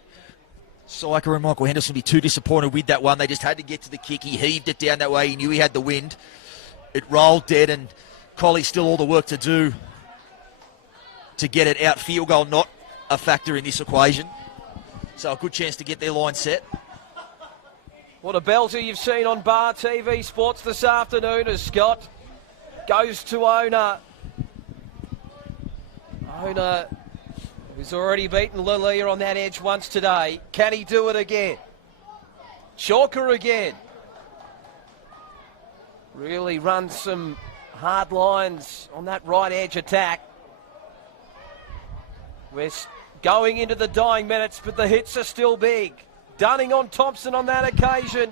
Syker and Michael Henderson will be too disappointed with that one. They just had to get to the kick. He heaved it down that way. He knew he had the wind. It rolled dead, and Collie still all the work to do to get it out. Field goal not a factor in this equation. So a good chance to get their line set. What a belter you've seen on Bar TV Sports this afternoon as Scott goes to Ona. Ona, who's already beaten Lalia on that edge once today. Can he do it again? Chalker again. Really runs some hard lines on that right edge attack. We're going into the dying minutes, but the hits are still big. Dunning on Thompson on that occasion.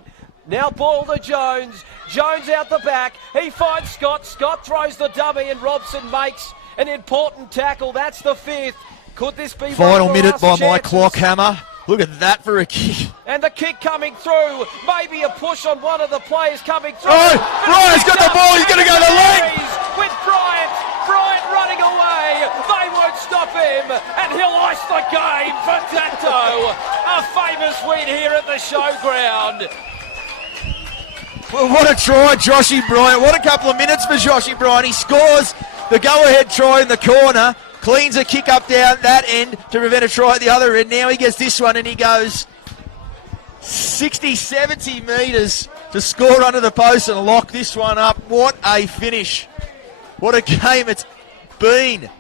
Now ball to Jones. Jones out the back. He finds Scott. Scott throws the dummy and Robson makes An important tackle. That's the 5th. Could this be Final one of the minute by last my chances? clock hammer. Look at that for a kick. And the kick coming through. Maybe a push on one of the players coming through. Oh, Bryant's got the ball. He's going to go to the leg. With Bryant. Bryant running away. They won't stop him. And he'll ice the game for Dapto. A famous win here at the showground. Well, what a try, Joshy Bryant. What a couple of minutes for Joshy Bryant. He scores the go-ahead try in the corner. Cleans a kick up down that end to prevent a try at the other end. Now he gets this one and he goes 60, 70 metres to score under the post and lock this one up. What a finish. What a game it's been.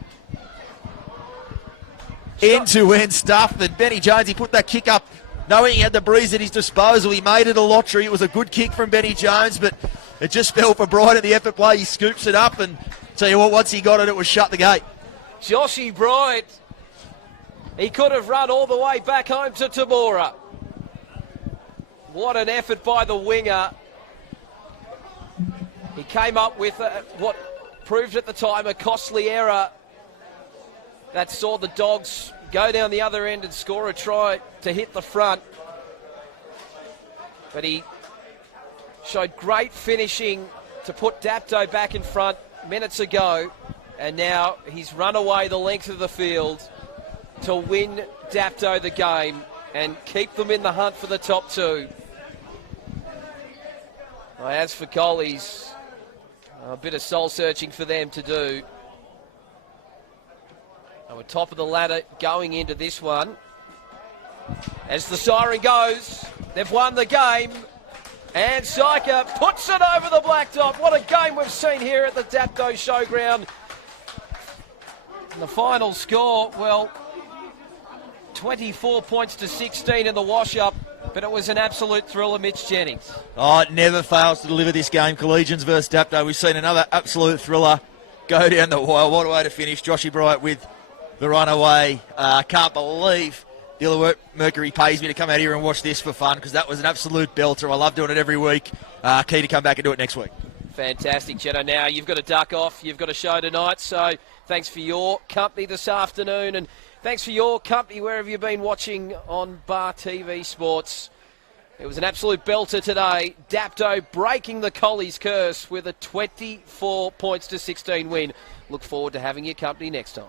End-to-end stuff. And Benny Jones, he put that kick up knowing he had the breeze at his disposal. He made it a lottery. It was a good kick from Benny Jones, but it just fell for Bright at the effort play. He scoops it up and tell you what, once he got it, it was shut the gate. Joshy Bryant, he could have run all the way back home to Tamora. What an effort by the winger. He came up with what proved at the time a costly error that saw the Dogs go down the other end and score a try to hit the front. But he showed great finishing to put Dapto back in front minutes ago. And now he's run away the length of the field to win Dapto the game and keep them in the hunt for the top 2. Now, as for Collies, a bit of soul searching for them to do. They were top of the ladder going into this one. As the siren goes, they've won the game. And Syker puts it over the blacktop. What a game we've seen here at the Dapto Showground. And the final score, well, 24 points to 16 in the wash-up, but it was an absolute thriller, Mitch Jennings. Oh, it never fails to deliver this game. Collegians versus Dapto. We've seen another absolute thriller go down the wire. What a way to finish. Joshy Bryant with the runaway. Can't believe the Illawarra Mercury pays me to come out here and watch this for fun, because that was an absolute belter. I love doing it every week. Key to come back and do it next week. Fantastic, Jenna. Now you've got to duck off. You've got a show tonight, so thanks for your company this afternoon, and thanks for your company wherever you've been watching on Bar TV Sports. It was an absolute belter today. Dapto breaking the Collies curse with a 24 points to 16 win. Look forward to having your company next time.